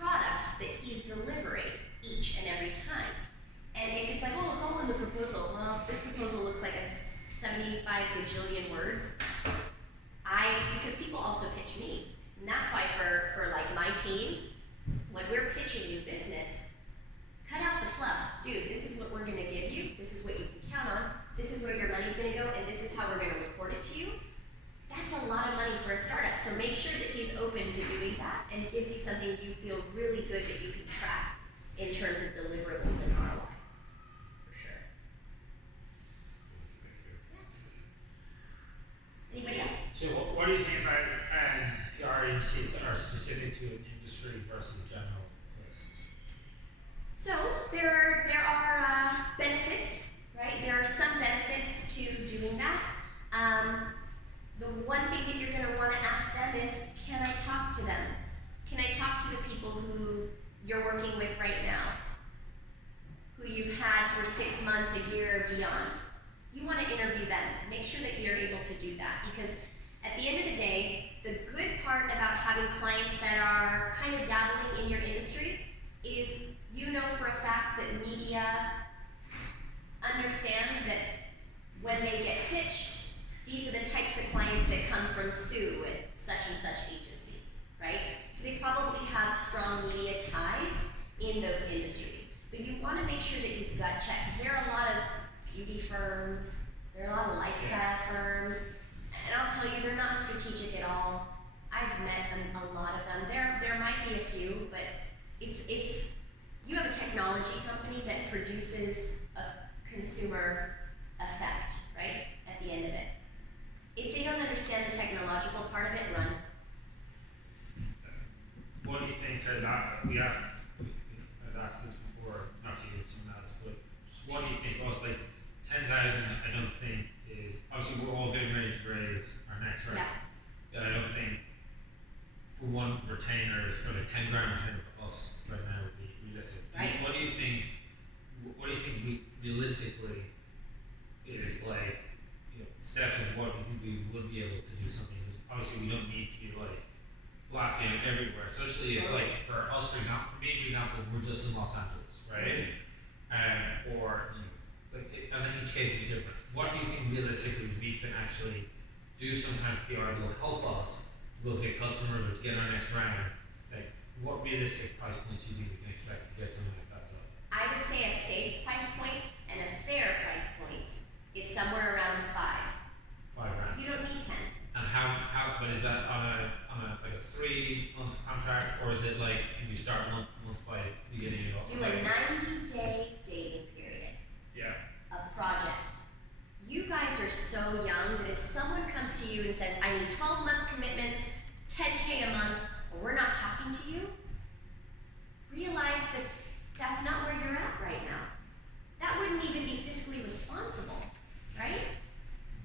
product that he's delivering each and every time? And if it's like, oh, it's all in the proposal. Well, this proposal looks like a 75 gajillion words. Because people also pitch me. And that's why for like my team, when we're pitching new business, cut out the fluff. Dude, this is what we're gonna give you. This is what you can count on. This is where your money's gonna go, and this is how we're gonna report it to you. That's a lot of money for a startup. So make sure that he's open to doing that, and it gives you something you feel really good that you can track in terms of deliverables and ROI. For sure. Yeah. Anybody else? So what do you think about PR agencies that are specific to an industry versus general lists? So there are benefits, right? There are some benefits to doing that. The one thing that you're going to want to ask them is, can I talk to them? Can I talk to the people who you're working with right now, who you've had for 6 months, a year, or beyond? You want to interview them. Make sure that you're able to do that, because at the end of the day, the good part about having clients that are kind of dabbling in your industry is you know for a fact that media understands they get pitched, these are the types of clients that come from Sue at such and such agency, right? So they probably have strong media ties in those industries. But you want to make sure that you gut check, because there are a lot of beauty firms, there are a lot of lifestyle firms, and I'll tell you, they're not strategic at all. I've met a lot of them. There might be a few, but it's you have a technology company that produces a consumer effect, right, at the end of it. If they don't understand the technological part of it, run. What do you think, I've asked this before, not you, someone else, but just what do you think, also like 10,000, I don't think is, obviously we're all getting ready to raise our next round. Yeah. But I don't think for one retainer is, or the 10 grand retainer for us right now would be realistic. Right. What do you think we realistically is like, you know, steps of what you think we would be able to do something? Because obviously we don't need to be like blasting it everywhere, especially if like for us, for example, we're just in Los Angeles, right? Or, you know, like, and each case is different. What do you think realistically we can actually do some kind of PR that will help us to get customers or to get our next round? Like, what realistic price points do you think we can expect to get something like that done? I would say a safe price point and a fair price point is somewhere around 5. 5 grand. You don't need 10. And how, but is that on a like a 3-month contract, or is it like, can you start month by beginning of? Do a 90-day dating period. Yeah. A project. You guys are so young that if someone comes to you and says, I need 12-month commitments, 10K a month, or we're not talking to you, realize that that's not where you're at right now. That wouldn't even be fiscally responsible, right?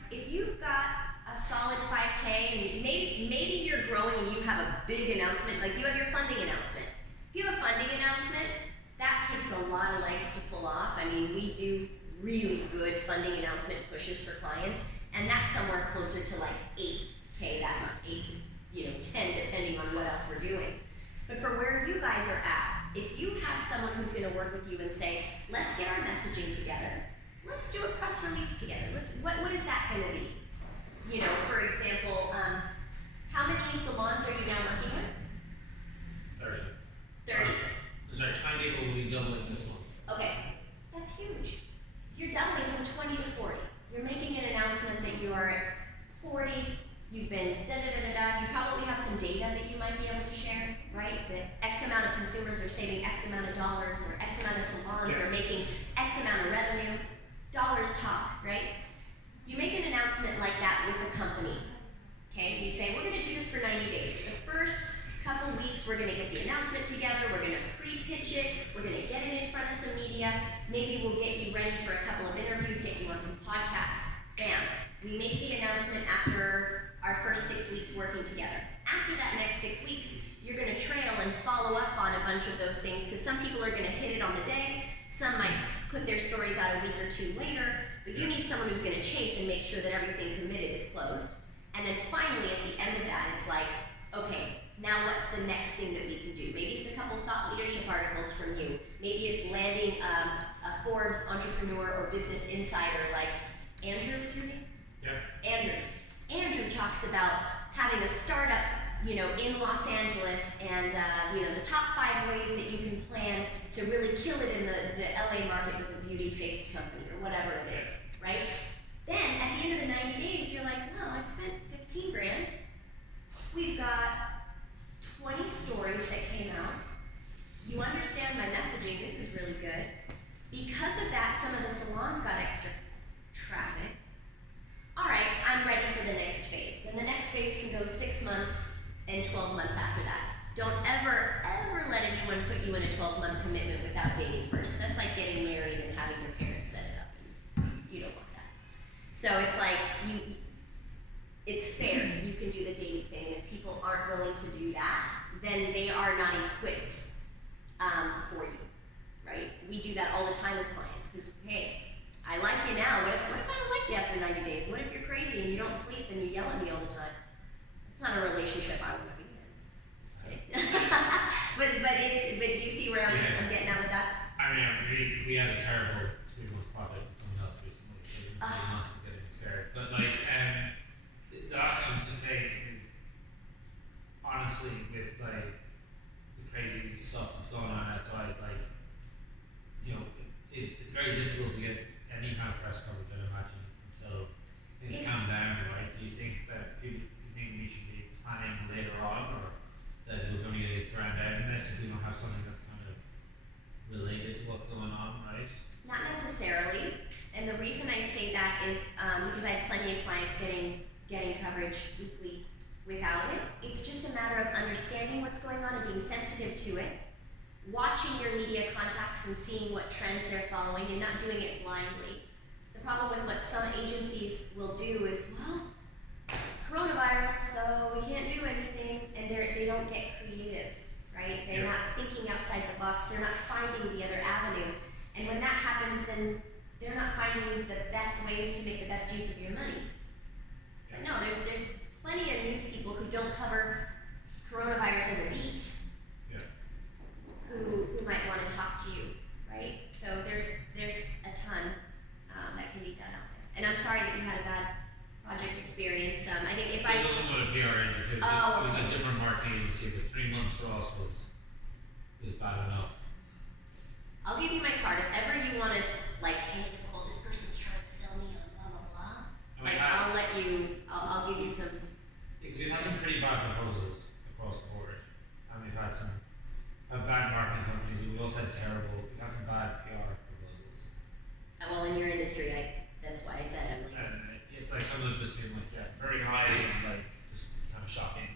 If you've got a solid 5K and maybe you're growing and you have a big announcement, like you have your funding announcement. If you have a funding announcement, that takes a lot of legs to pull off. I mean, we do really good funding announcement pushes for clients, and that's somewhere closer to like 8K that month, 8 to 10, depending on what else we're doing. But for where you guys are at, if you have someone who's going to work with you and say, let's get our messaging together, let's do a press release together. What is that going to be? You know, for example, how many salons are you now working with? 30. Sorry, timetable will be doubling this month. Okay, that's huge. You're doubling from 20 to 40. You're making an announcement that you are at 40, you've been da-da-da-da-da. You probably have some data that you might be able to share, right? That X amount of consumers are saving X amount of dollars, or X amount of salons are making X amount of revenue. Dollars talk, right? You make an announcement like that with a company, okay? You say, we're gonna do this for 90 days. The first couple weeks, we're gonna get the announcement together, we're gonna pre-pitch it, we're gonna get it in front of some media, maybe we'll get you ready for a couple of interviews, get you on some podcasts, bam. We make the announcement after our first 6 weeks working together. After that next 6 weeks, you're gonna trail and follow up on a bunch of those things, because some people are gonna hit it on the day, some might put their stories out a week or two later, but you need someone who's gonna chase and make sure that everything committed is closed. And then finally, at the end of that, it's like, okay, now what's the next thing that we can do? Maybe it's a couple thought leadership articles from you. Maybe it's landing a Forbes entrepreneur or business insider, like Andrew is your name? Yeah. Andrew talks about having a startup, in Los Angeles, and the top 5 ways that you can plan to really kill it in the LA market with a beauty-faced company, or whatever it is, right? Then, at the end of the 90 days, you're like, well, I've spent 15 grand. We've got 20 stories that came out. You understand my messaging, this is really good. Because of that, some of the salons got extra traffic. All right, I'm ready for the next phase. Then the next phase can go 6 months and 12 months after that. Don't ever let anyone put you in a 12-month commitment without dating first. That's like getting married and having your parents set it up, and you don't want that. So it's like, it's fair, you can do the dating thing, and if people aren't willing to do that, then they are not equipped for you, right? We do that all the time with clients, because, hey, I like you now, what if I don't like you after 90 days? What if you're crazy and you don't sleep and you yell at me all the time? It's not a relationship I want to be in. Just kidding. but do you see where I'm getting at with that? I mean, we had a terrible 3-month project with someone else recently, so it was 3 months to get it honestly, with like the crazy stuff that's going on outside, like, you know, it's very difficult to get any kind of press coverage, I'd imagine, until things calm down, right? Do you think that you think we should be planning later on, or that we're going to get drowned out in this if we don't have something that's kind of related to what's going on, right? Not necessarily, and the reason I say that is because I have plenty of clients getting coverage weekly without it. It's just a matter of understanding what's going on and being sensitive to it, watching your media contacts and seeing what trends they're following and not doing it blindly. The problem with what some agencies will do is, well, coronavirus, so we can't do anything, and they don't get creative, right? They're not thinking outside the box, they're not finding the other avenues. And when that happens, then they're not finding the best ways to make the best use of your money. But no, there's plenty of news people who don't cover coronavirus as a beat, who might want to talk to you, right? So there's a ton that can be done out there. And I'm sorry that you had a bad project experience. I think if This wasn't what a PR agency, it was a different marketing agency, but 3 months for us was bad enough. I'll give you my card. If ever you want to, like, hey, Nicole, this person's trying to sell me on blah, blah, blah, like, I'll give you some. Because we've had some pretty bad proposals across the board. And we've had some bad marketing companies. We've also had we've had some bad PR proposals. Well, in your industry, that's why I said I'm like. And like some of them just being like, very high and like just kind of shocking.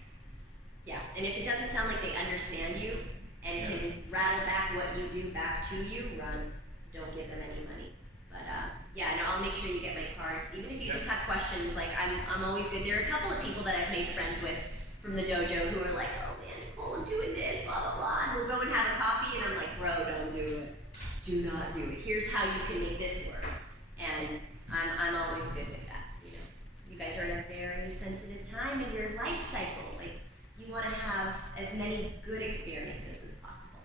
Yeah, and if it doesn't sound like they understand you and can rattle back what you do back to you, run. Don't give them any money. But I'll make sure you get my card. Even if you just have questions, like I'm always good. There are a couple of people that I've made friends with from the dojo who are like, oh man, Nicole, I'm doing this, blah blah blah, and we'll go and have a coffee, and I'm like, bro, don't do it. Do not do it. Here's how you can make this work. And I'm always good with that. You know, you guys are in a very sensitive time in your life cycle. Like, you want to have as many good experiences as possible.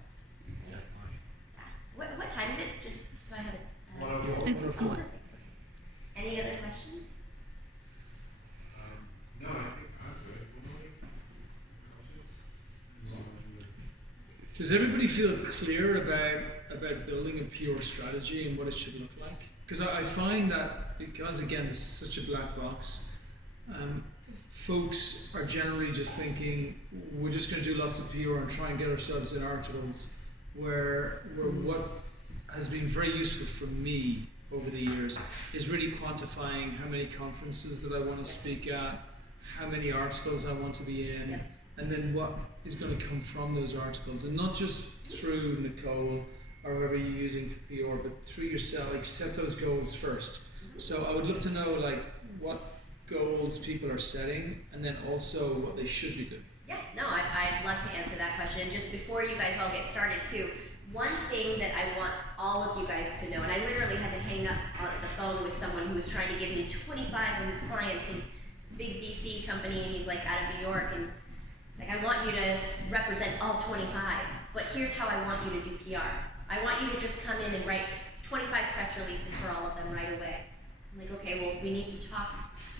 Definitely. What time is it? Just so I have it. 104. It's cool. Any other questions? No, I think I'm good. Does everybody feel clear about building a pure strategy and what it should look like? Because I find that, because again, this is such a black box, folks are generally just thinking, we're just going to do lots of PR and try and get ourselves in articles, where what has been very useful for me over the years is really quantifying how many conferences that I want to speak at, how many articles I want to be in, and then what is going to come from those articles, and not just through Nicole or whoever you're using for PR, but through yourself. Like, set those goals first. So I would love to know, like, what goals people are setting, and then also what they should be doing. Yeah, no, I'd love to answer that question. And just before you guys all get started too, one thing that I want all of you guys to know, and I literally had to hang up on the phone with someone who was trying to give me 25 of his clients. He's a big VC company, and he's like out of New York, and he's like, I want you to represent all 25, but here's how I want you to do PR. I want you to just come in and write 25 press releases for all of them right away. I'm like, okay, well, we need to talk.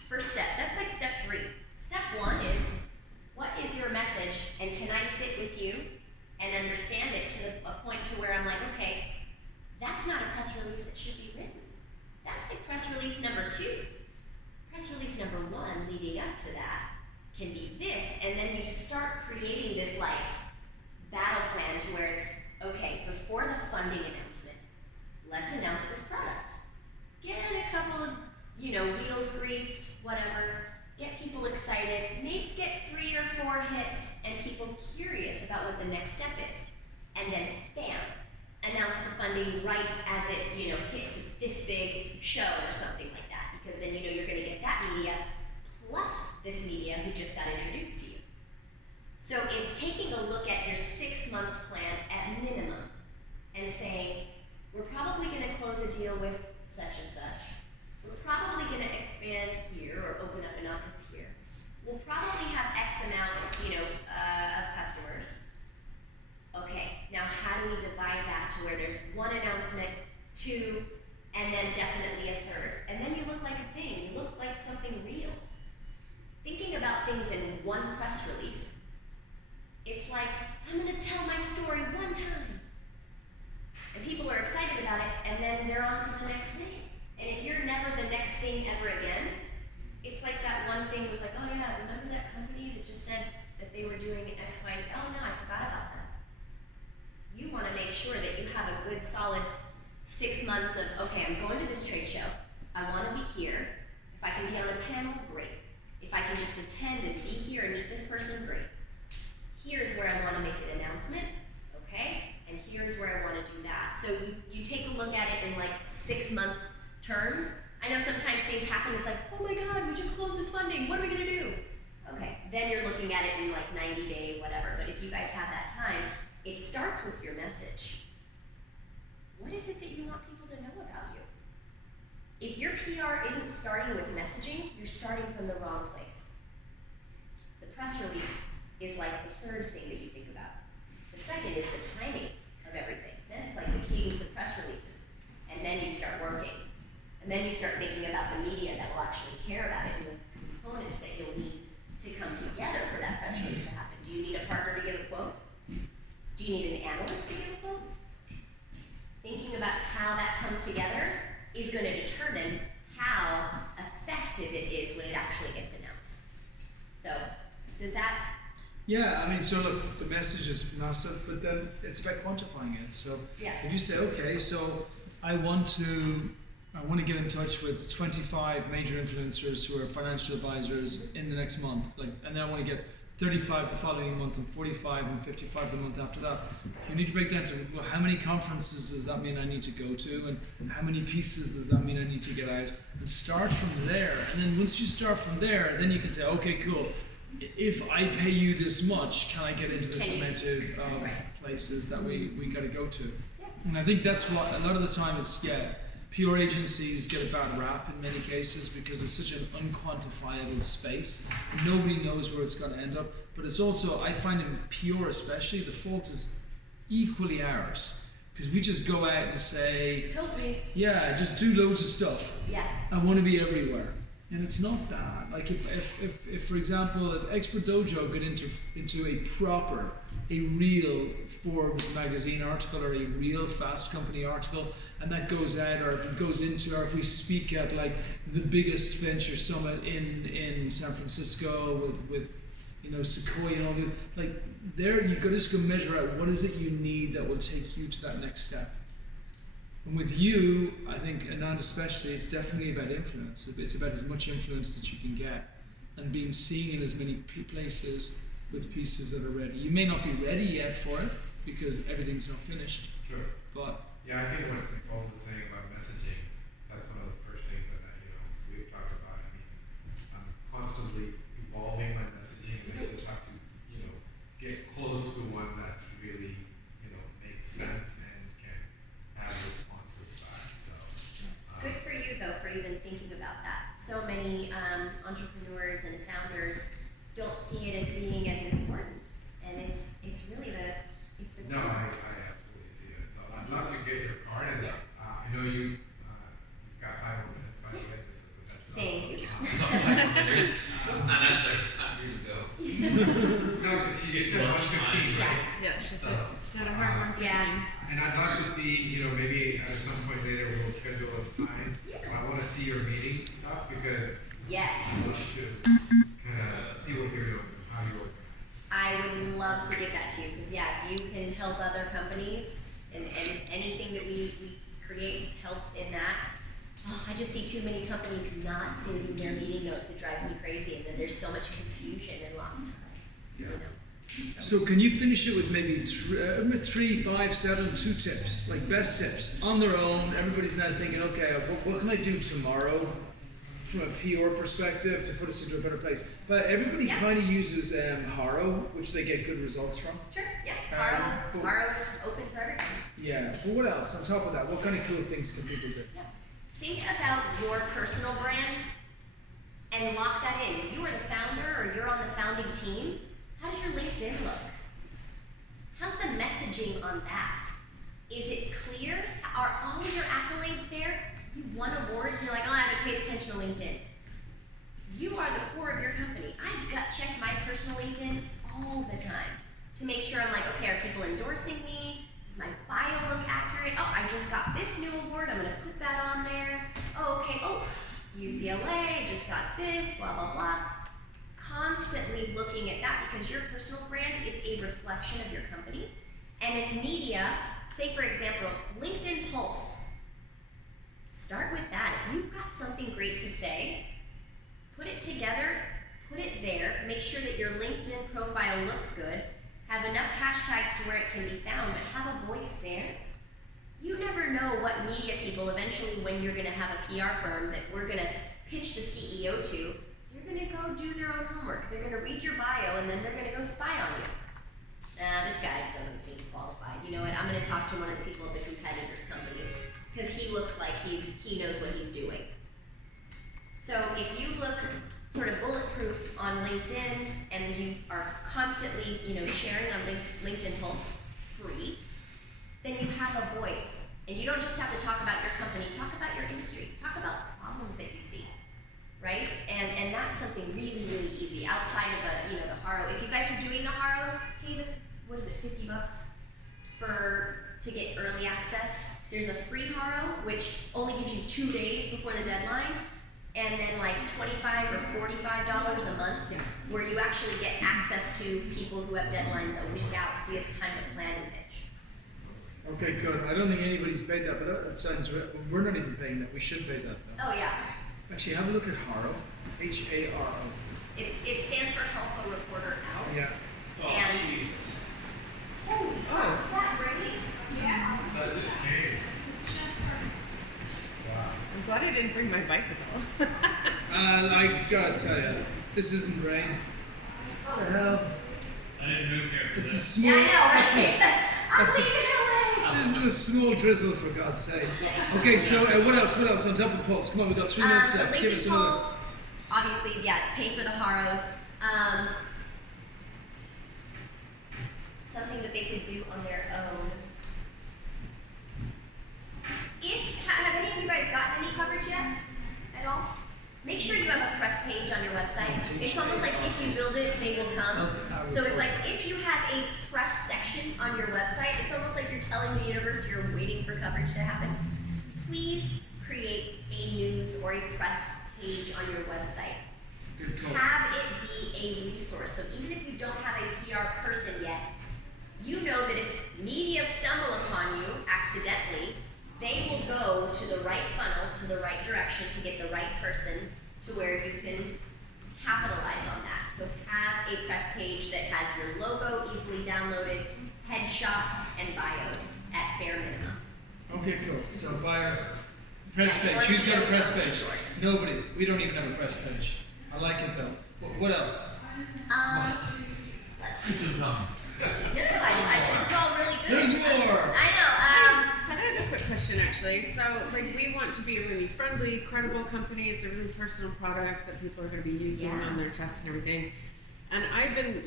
First step, that's like step 3. Step 1 is, what is your message, and can I sit with you and understand it to a point to where I'm like, okay, that's not a press release that should be written. That's like press release number 2. Press release number 1 leading up to that can be this, and then you start creating this like battle plan to where it's, okay, before the funding announcement, let's announce this product. Get a couple of, wheels greased, whatever. Get people excited. Maybe get 3 or 4 hits and people curious about what the next step is. And then, bam, announce the funding right as it, hits this big show or something like that. Because then you're going to get that media plus this media who just got introduced to you. So it's taking a look at your 6-month plan at minimum and saying, we're probably going to close a deal with such and such. We're probably going to expand here or open up an office here. We'll probably have X amount, of customers. Okay, now how do we divide that to where there's 1 announcement, 2, and then definitely a 3rd? And then you look like a thing. You look like something real. Thinking about things in 1 press release It's like, I'm gonna tell my story one time. And people are excited about it, and then they're on to the next thing. And if you're never the next thing ever again, it's like that one thing was like, oh yeah, remember that company that just said that they were doing X, Y, Z? Oh no, I forgot about that. You wanna make sure that you have a good solid 6 months of, okay, I'm going to this trade show. I wanna be here. If I can be on a panel, great. If I can just attend and be here and meet this person, great. Here's where I wanna make an announcement, okay? And here's where I wanna do that. So you take a look at it in like 6 month terms. I know sometimes things happen, it's like, oh my God, we just closed this funding, what are we gonna do? Okay, then you're looking at it in like 90-day, whatever. But if you guys have that time, it starts with your message. What is it that you want people to know about you? If your PR isn't starting with messaging, you're starting from the wrong place. The press release is like the third thing that you think about. The second is the timing of everything. Then it's like the cadence of press releases. And then you start working. And then you start thinking about the media that will actually care about it and the components that you'll need to come together for that press release to happen. Do you need a partner to give a quote? Do you need an analyst to give a quote? Thinking about how that comes together is going to determine how effective it is when it actually gets announced. So, does that? Yeah, I mean, so look, the message is massive, but then it's about quantifying it. So Yeah. if you say, okay, so I want to get in touch with 25 major influencers who are financial advisors in the next month, like, and then I want to get 35 the following month and 45 and 55 the month after that. You need to break down to, well, how many conferences does that mean I need to go to, and how many pieces does that mean I need to get out, and start from there. And then once you start from there, then you can say, okay, cool. If I pay you this much, can I get into this amount of places that we got to go to? Yeah. And I think that's what a lot of the time it's, PR agencies get a bad rap in many cases because it's such an unquantifiable space. Nobody knows where it's going to end up. But it's also, I find in PR especially, the fault is equally ours. Because we just go out and say, Help me. yeah, just do loads of stuff. Yeah. I want to be everywhere. And it's not that. Like if for example, if ExpertDOJO got into a real Forbes magazine article or a real Fast Company article, and that goes out, or if it goes into, or if we speak at like the biggest venture summit in San Francisco with Sequoia and all the, like, there you got to just go measure out what is it you need that will take you to that next step. And with you, I think, and especially, it's definitely about influence. It's about as much influence that you can get, and being seen in as many places with pieces that are ready. You may not be ready yet for it because everything's not finished. Sure. But yeah, I think what Nicole was saying about messaging, that's one of the first things that we've talked about. I mean, I'm constantly evolving my messaging, and I just have to get close to one that's really makes sense and can have responses back. So Good for you though for even thinking about that. So many entrepreneurs and founders don't see it as being as important, and it's really the no, I absolutely see it. So I'd love to get your card, and I know you've got 5 more minutes, by the way, just as a heads up. Thank you. And that's like time for you to go. No, because she said 1:15, right? Yeah, she So, said she had a hard one. Yeah. And I'd love to see, maybe at some point later we'll schedule a time. I want to see your meeting stuff because Yes. I want to kind of see what you're doing, how you organize. I would love to give that to you because if you can help other companies and anything that we create helps in that. Oh, I just see too many companies not saving their meeting notes. It drives me crazy, and then there's so much confusion and lost time. Yeah. so can you finish it with maybe 3, 5, 7, 2 tips, like best tips on their own? Everybody's now thinking, okay, what can I do tomorrow from a PR perspective to put us into a better place? But everybody kind of uses Haro, which they get good results from. Sure, yeah. But- Haro's open for everyone. Yeah, but what else? On top of that, what kind of cool things can people do? Yeah. Think about your personal brand and lock that in. You are the founder or you're on the founding team. How does your LinkedIn look? How's the messaging on that? Is it clear? Are all of your accolades there? You won awards and you're like, oh, I haven't paid attention to LinkedIn. You are the core of your company. I gut check my personal LinkedIn all the time. to make sure I'm like, okay, are people endorsing me? Does my bio look accurate? Oh, I just got this new award, I'm gonna put that on there. Oh, okay, oh, UCLA, just got this, blah, blah, blah. Constantly looking at that because your personal brand is a reflection of your company. And if media, say for example, LinkedIn Pulse, start with that. If you've got something great to say, put it together, put it there, make sure that your LinkedIn profile looks good, have enough hashtags to where it can be found, but have a voice there. You never know what media people eventually, when you're gonna have a PR firm that we're gonna pitch the CEO to, they're gonna go do their own homework. They're gonna read your bio and then they're gonna go spy on you. This guy doesn't seem qualified. You know what, I'm gonna talk to one of the people at the competitors' companies because he looks like he knows what he's doing. So if you look sort of bulletproof on LinkedIn and you are constantly, sharing on LinkedIn Pulse free, then you have a voice. And you don't just have to talk about your company, talk about your industry, talk about problems that you see, right? And that's something really, really easy outside of the Haro. If you guys are doing the Haros, pay what is it, $50 to get early access. There's a free Haro, which only gives you 2 days before the deadline, and then like $25 or $45 a month, where you actually get access to people who have deadlines a week out, so you have time to plan and pitch. Okay, good. I don't think anybody's paid that, but that sounds we're not even paying that. We should pay that though. Oh yeah. Actually, have a look at Haro. H-A-R-O. It stands for Help a Reporter Out. Yeah. Oh, And Jesus. holy crap, is that right? Yeah. That just came. Just started. Wow. I'm glad I didn't bring my bicycle. I gotta tell you, this isn't rain. What the hell? I didn't move here for It's a this. small. Yeah, I know, it's right? I'll that's take a- it away. This is a small drizzle, for God's sake. Okay, so what else? What else on top of Pulse? Come on, we've got 3 minutes So left. Give us LinkedIn another. Pulse, obviously, pay for the Haros. Something that they could do on their own. Have any of you guys gotten any coverage yet at all? Make sure you have a press page on your website. It's almost like if you build it, they will come. So it's like if you have a press section on your website, it's almost like you're telling the universe you're waiting for coverage to happen. Please create a news or a press page on your website. It's a good call. Have it be a resource. So even if you don't have a PR person yet, you know that if media stumble upon you accidentally, they will go to the right funnel, to the right direction to get the right person to where you can capitalize on that. So have a press page that has your logo easily downloaded, headshots, and bios at bare minimum. Okay, cool. So buyers, press Yeah, page. Who's got a press page? resource. Nobody. We don't even have a press page. I like it though. What else? Let's see. No, this is all really good. There's more. I know. I have a quick question actually. So, we want to be a really friendly, credible company. It's a really personal product that people are going to be using on their tests and everything. And I've been,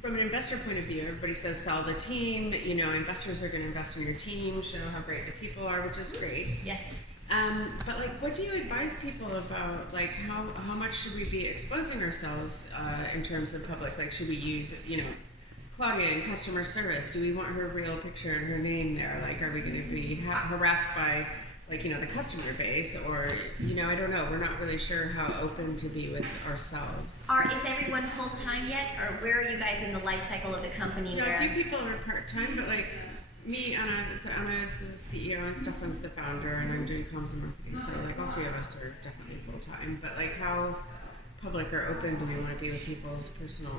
from an investor point of view, everybody says sell the team. Investors are going to invest in your team, show how great the people are, which is great. Yes. But what do you advise people about? How much should we be exposing ourselves in terms of public? Should we use, Claudia in customer service? Do we want her real picture and her name there? Are we going to be harassed by, the customer base? Or, I don't know. We're not really sure how open to be with ourselves. Is everyone full time yet, or where are you guys in the life cycle of the company? A few people are part time, but me, Anna is the CEO and Stefan's the founder, and I'm doing comms and marketing. So all 3 of us are definitely full time. But how public or open do we want to be with people's personal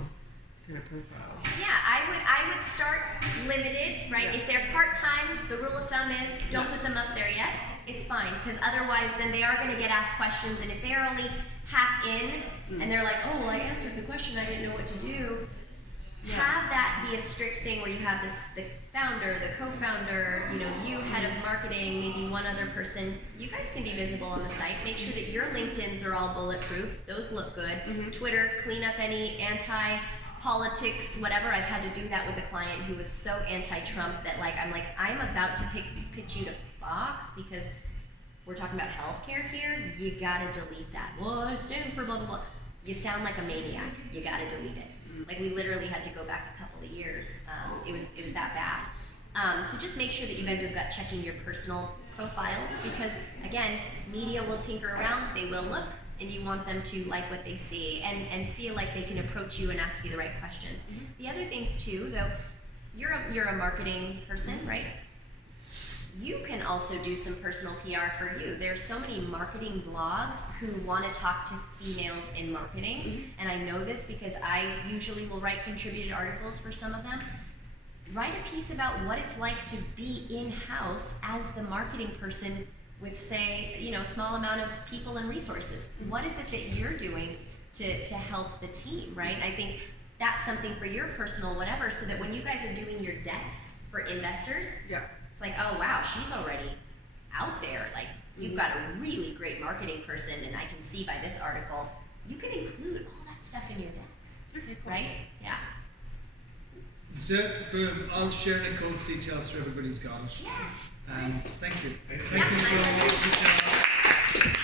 kind of profiles? Yeah, I would start limited, right? Yeah. If they're part time, the rule of thumb is don't put them up there yet. It's fine, because otherwise then they are going to get asked questions, and if they are only half in and they're like, oh, well, I answered the question, I didn't know what to do. Yeah. Have that be a strict thing where you have the founder, the co-founder, you, head of marketing, maybe one other person. You guys can be visible on the site. Make sure that your LinkedIns are all bulletproof. Those look good. Twitter, clean up any anti-politics, whatever. I've had to do that with a client who was so anti-Trump that I'm about to pitch you to Fox because we're talking about healthcare here. You gotta delete that. Well, I stand for blah, blah, blah. You sound like a maniac. You gotta delete it. Like we literally had to go back a couple of years. It was that bad. So just make sure that you guys are gut checking your personal profiles, because again, media will tinker around, they will look, and you want them to like what they see and feel like they can approach you and ask you the right questions. The other things too, though, you're a marketing person, right? You can also do some personal PR for you. There are so many marketing blogs who want to talk to females in marketing, and I know this because I usually will write contributed articles for some of them. Write a piece about what it's like to be in-house as the marketing person with, say, a small amount of people and resources. What is it that you're doing to help the team, right? I think that's something for your personal whatever, so that when you guys are doing your decks for investors, it's like, oh wow, she's already out there. Like, you've got a really great marketing person, and I can see by this article, you can include all that stuff in your decks, right? Yeah. So, boom, I'll share Nicole's details so everybody's got it. Yeah. Thank you. Thank you. Thank you for all your details.